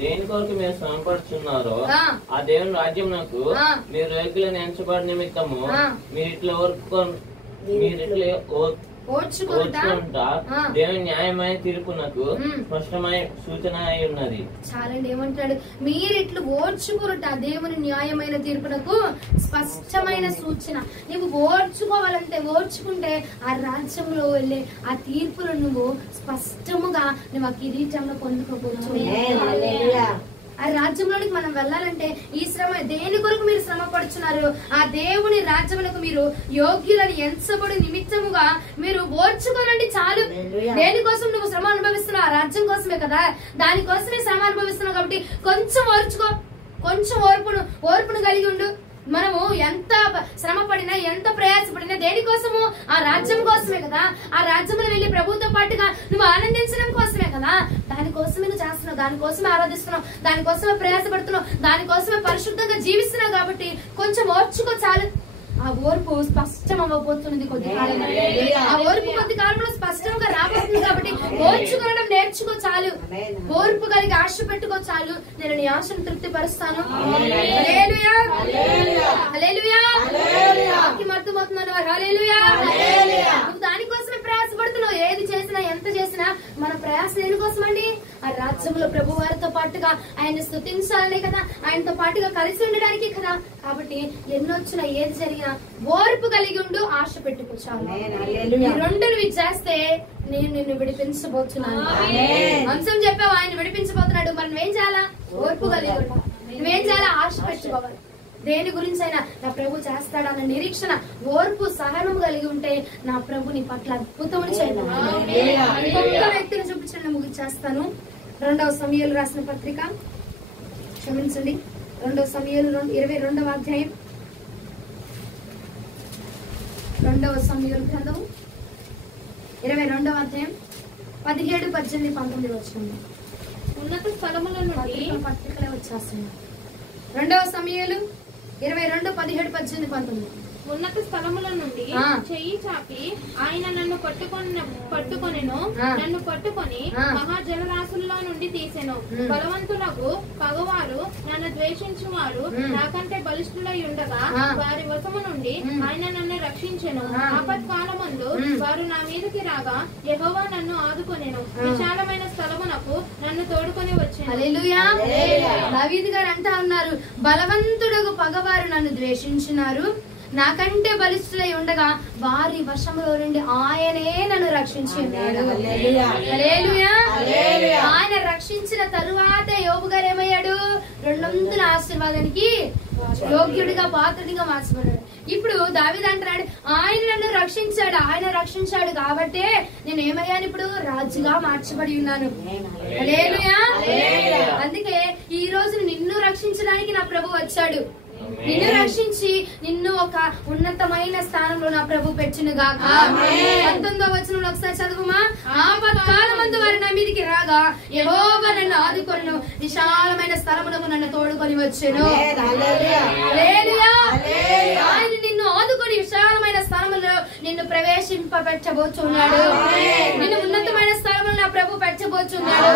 దేని కొరకు మీరు శ్రమపడుచున్నారో ఆ. ఆ దేవుని రాజ్యమునకు ఆ. మీరు యోగ్యులను ఎంచబడి నిమిత్తము ఆ. మీరిట్లా ఓర్చుకుంటా ఓర్చుకుంటా ఆ. దేవుని న్యాయమైన తీర్పునకు ఉమ్. స్పష్టమైన సూచన అయి ఉన్నది. చాలండి. ఏమంటాడు? మీరిట్లు ఓర్చుకునుట దేవుని న్యాయమైన తీర్పునకు స్పష్టమైన సూచన. నువ్వు ఓర్చుకోవాలంటే, ఓర్చుకుంటే ఆ రాజ్యంలో వెళ్ళే ఆ తీర్పులు నువ్వు స్పష్టముగా నువ్వు ఆ కిరీటంలో పొందుకోవచ్చు. ఆ రాజ్యంలోనికి మనం వెళ్ళాలంటే ఈ శ్రమ దేని కొరకు మీరు శ్రమ పడుచున్నారు? ఆ దేవుని రాజ్యములకు మీరు యోగ్యులని ఎంచబడి నిమిత్తముగా మీరు ఓర్చుకోనండి చాలు. దేనికోసం నువ్వు శ్రమ అనుభవిస్తున్నావు? ఆ రాజ్యం కోసమే కదా. దానికోసమే శ్రమ అనుభవిస్తున్నావు కాబట్టి కొంచెం ఓర్చుకో, కొంచెం ఓర్పును కలిగి ఉండు. మనము ఎంత శ్రమ పడినా, ఎంత ప్రయాసపడినా దేనికోసము? ఆ రాజ్యం కోసమే కదా. ఆ రాజ్యంలో వెళ్లి ప్రభుతో పాటుగా నువ్వు ఆనందించడం కోసమే కదా. దానికోసమే నువ్వు చేస్తున్నావు, దానికోసమే ఆరాధిస్తున్నావు, దానికోసమే ప్రయాసపడుతున్నావు, దానికోసమే పరిశుద్ధంగా జీవిస్తున్నావు. కాబట్టి కొంచెం ఓర్చుకో చాలు. ఆ ఓర్పు స్పష్టం అవ్వబోతున్నది కొద్ది కాలం. ఆ ఓర్పు కొద్ది కాలంలో స్పష్టంగా రాబోతుంది. కాబట్టి ఓర్చుకోవడం నేర్చుకో చాలు. ఓర్పు కలిగి ఆశ పెట్టుకో చాలు. నేను నీ ఆశను తృప్తి పరుస్తాను. హల్లెలూయా, హల్లెలూయా. వాక్యం అర్థమవుతున్నాను. హల్లెలూయా. నువ్వు దానికోసమే ప్రయాసపడుతున్నావు. ఏది చేసినా, ఎంత చేసినా మన ప్రయాస దేనికోసం అండి? ఆ రాజ్యంలో ప్రభు వారితో పాటుగా ఆయన స్తుతించాలనే కదా, ఆయనతో పాటుగా కలిసి ఉండడానికి కదా. కాబట్టి ఎన్నొచ్చినా, ఏది జరిగినా ఓర్పు కలిగి ఉండు, ఆశ పెట్టుకోచాలు. ఈ రెండు నువ్వు చేస్తే నేను నిన్ను విడిపించబోతున్నాను. అంశం చెప్పావు, ఆయన విడిపించబోతున్నాడు. మరి నువ్వేం చేయాలా? ఓర్పు కలిగి ఉండు. నువ్వేం చేయాలా? ఆశ పెట్టుకోవాలి. దేని గురించి అయినా నా ప్రభు చేస్తాడన్న నిరీక్షణ, ఓర్పు, సహనం కలిగి ఉంటే నా ప్రభు నీ పట్ల అద్భుతములు చేయను. ఇంకొక వ్యక్తిని చూపించండి, ముగించేస్తాను. 2వ సమూయేలు రాసిన పత్రిక, క్షమించండి, 2వ సమూయేలు 22వ అధ్యాయం, 2వ సమూయేలు గ్రంథం 22వ అధ్యాయం 17, 18, 19 వచ్చింది. ఉన్నత స్థలముల నుండి పత్రికలే వచ్చేస్తున్నాయి. 2వ సమూయేలు 22, 17, 18, 19. ఉన్నత స్థలముల నుండి చెయ్యి చాపి ఆయన నన్ను పట్టుకొనెను. నన్ను పట్టుకొని మహాజలరాశుల్లో నుండి తీసెను. బలవంతులకు పగవారు, నన్ను ద్వేషించువారు నాకంటే బలిష్ఠులై ఉండగా వారి వశము నుండి ఆయన నన్ను రక్షించెను. ఆపత్కాలమందు వారు నా మీదకి రాగా యెహోవా నన్ను ఆదుకొనెను. విశాలమైన స్థలమునకు నన్ను తోడుకొని వచ్చెను. హల్లెలూయా. దావీదు గారు అంటా ఉన్నారు, బలవంతుడగు పగవారు నన్ను ద్వేషించినారు, నాకంటే బలిష్ఠులై ఉండగా వారి వశములో నుండి ఆయనే నన్ను రక్షించున్నాడు. హల్లెలూయా. ఆయన రక్షించిన తరువాతే యోబు గారు ఏమయ్యాడు? 200 ఆశీర్వాదానికి యోగ్యుడిగా, పాత్రుడిగా మార్చబడ్డాడు. ఇప్పుడు దావీదు అంటున్నాడు, ఆయన నన్ను రక్షించాడు, ఆయన రక్షించాడు కాబట్టే నేను ఏమయ్యాను? ఇప్పుడు రాజుగా మార్చబడి ఉన్నాను. హల్లెలూయా. అందుకే ఈ రోజు నిన్ను రక్షించడానికి నా ప్రభు వచ్చాడు. నిన్ను రక్షించి నిన్ను ఒక ఉన్నతమైన స్థానంలో నా ప్రభు పెట్టును గాక. 19వ వచనంలో ఒకసారి చదువుమా. ఆపత్కాలమందు వారు నా మీదికి రాగా యెహోవా నన్ను ఆదుకొనెను, విశాలమైన స్థలమునకు నన్ను తోడుకొని వచ్చెను. హల్లెలూయా. ఆయన నిన్ను ఆదుకొని విశాలమైన స్థలములో నిన్ను ప్రవేశింపబెట్టబోతున్నాడు. నిన్ను ఉన్నతమైన స్థలంలో నా ప్రభు పెట్టబోతున్నాడు.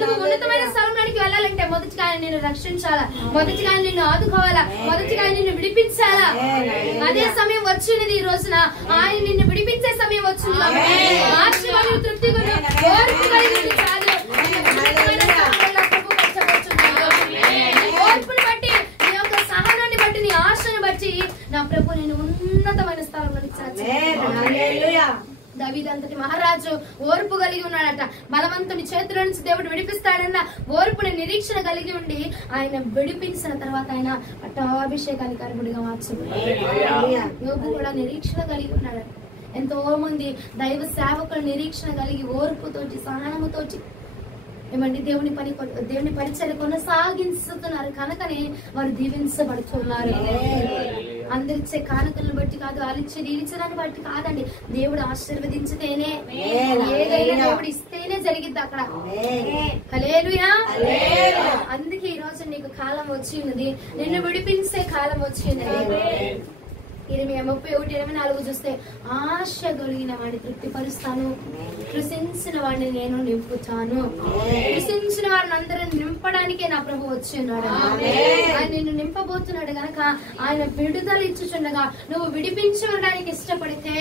నువ్వు ఉన్నతమైన స్థలంలోనికి వెళ్ళాలంటే మొదటిగా ఆయన నిన్ను రక్షించాలా, మొదటిగా ఆయన నిన్ను ఆదుకోవాలా, మొదటిగా ఆయన నిన్ను విడిపించాలా. అదే సమయం వచ్చినది ఈ రోజున. ఆయన నిన్ను విడిపించే సమయం సమయం వచ్చింది కాబట్టి ఆశీర్వాదం తృప్తిగా ఓర్పు కలిగి చాలు. ఓర్పుని బట్టి నీ యొక్క సహనాన్ని బట్టి నీ ఆశను బట్టి నా ప్రభు నేను ఉన్నతమైన స్థలంలో దావీదు అంతటి మహారాజు ఓర్పు కలిగి ఉన్నాడట. బలవంతుని చేతిలో నుంచి దేవుడు విడిపిస్తాడన్న ఓర్పుని నిరీక్షణ కలిగి ఉండి ఆయన విడిపించిన తర్వాత ఆయన పట్టాభిషేకానికి అర్హుడిగా మార్చుకున్నాడు. యోబు కూడా నిరీక్షణ కలిగి ఉన్నాడట. ఎంతో మంది దైవ సేవకులు నిరీక్షణ కలిగి ఓర్పుతోటి సహనముతోటి ఏమండి దేవుని పరిచయం కొనసాగిస్తున్నారు కనుకనే వారు దీవించబడుతున్నారు. అందరిచ్చే కానుకలను బట్టి కాదు, దీవించడాన్ని బట్టి కాదండి. దేవుడు ఆశీర్వదించితేనే ఏదైనా దేవుడు ఇస్తేనే జరిగిద్ది అక్కడ. హల్లెలూయా. అందుకే ఈ రోజు నీకు కాలం వచ్చి ఉన్నది, నిన్ను విడిపించే కాలం వచ్చి ఉన్నది. 31:24 చూస్తే ఆశ కలిగిన వాడిని తృప్తిపరుస్తాను, కృషించిన వాడిని నేను నింపుతాను. కృషించిన వారిని అందరిని నింపడానికే నా ప్రభు వచ్చి ఉన్నాడు. ఆయన నిన్ను నింపబోతున్నాడు గనక ఆయన విడుదల ఇచ్చుచుండగా నువ్వు విడిపించడానికి ఇష్టపడితే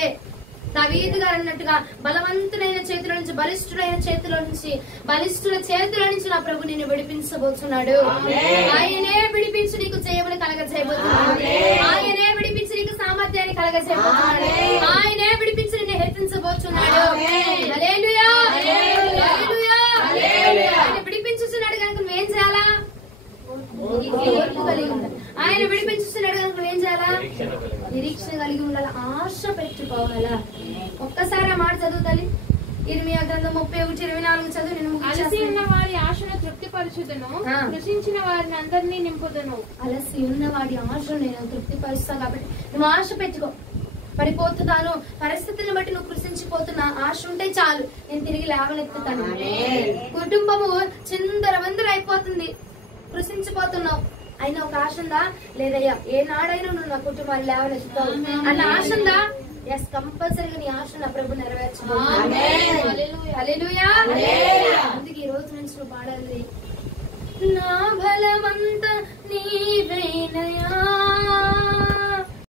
దావీదు గారు అన్నట్టుగా బలవంతుడైన చేతిలో నుంచి బలిష్ఠుడైన చేతిలో నుంచి బలిష్ఠుల చేతిలో నుంచి నా ప్రభు నిన్ను విడిపించబోతున్నాడు. ఆయనే విడిపించి నీకు జయమును కలగజేయబోతున్నాడు. ఆయనే విడిపించి నీకు సామర్థ్యాన్ని కలగజేయబోతున్నాడు. ఆయనే విడిపించి నిన్ను హెచ్చించబోతున్నాడు. హల్లెలూయా. ఆయన విడిపించుతున్నాడు కనుక నువ్వేం చేయాలా? ఓర్పు కలిగి ఉండాలి. ఆయన విడిపించుతున్నాడు కనుక నువ్వేం చేయాలా? నిరీక్షణ కలిగి ఉండాలి, ఆశ పెట్టుకోవాలా. ఒక్కసారి ఆ మాట చదువుతాలి. 31:24 చదువు. నేను అలసి ఉన్న వారి ఆశను తృప్తిపరచుదును, కృషించిన వారిని అందరినీ నింపుదును. అలసి ఉన్న వాడి ఆశను నేను తృప్తిపరుస్తాను కాబట్టి నువ్వు ఆశ పెట్టుకో. పడిపోతున్నాను పరిస్థితిని బట్టి నువ్వు కృషించిపోతున్నా ఆశ ఉంటే చాలు, నేను తిరిగి లేవనెత్తుతాను. కుటుంబము చిందరవందర అయిపోతుంది, కృషించిపోతున్నావు. అయినా ఒక ఆశ ఉందా? లేదయ్యా, ఏ నాడైనా నువ్వు నా కుటుంబాన్ని లేవనెత్తుతావు అన్న ఆశ ఉందా? ఎస్, కంపల్సరీగా నీ ఆశ నా ప్రభు నెరవేర్చబోతున్నాడు. హల్లెలూయా. అందుకే ఈ రోజు నుంచి నువ్వు పాడాలి. నా బలమంతా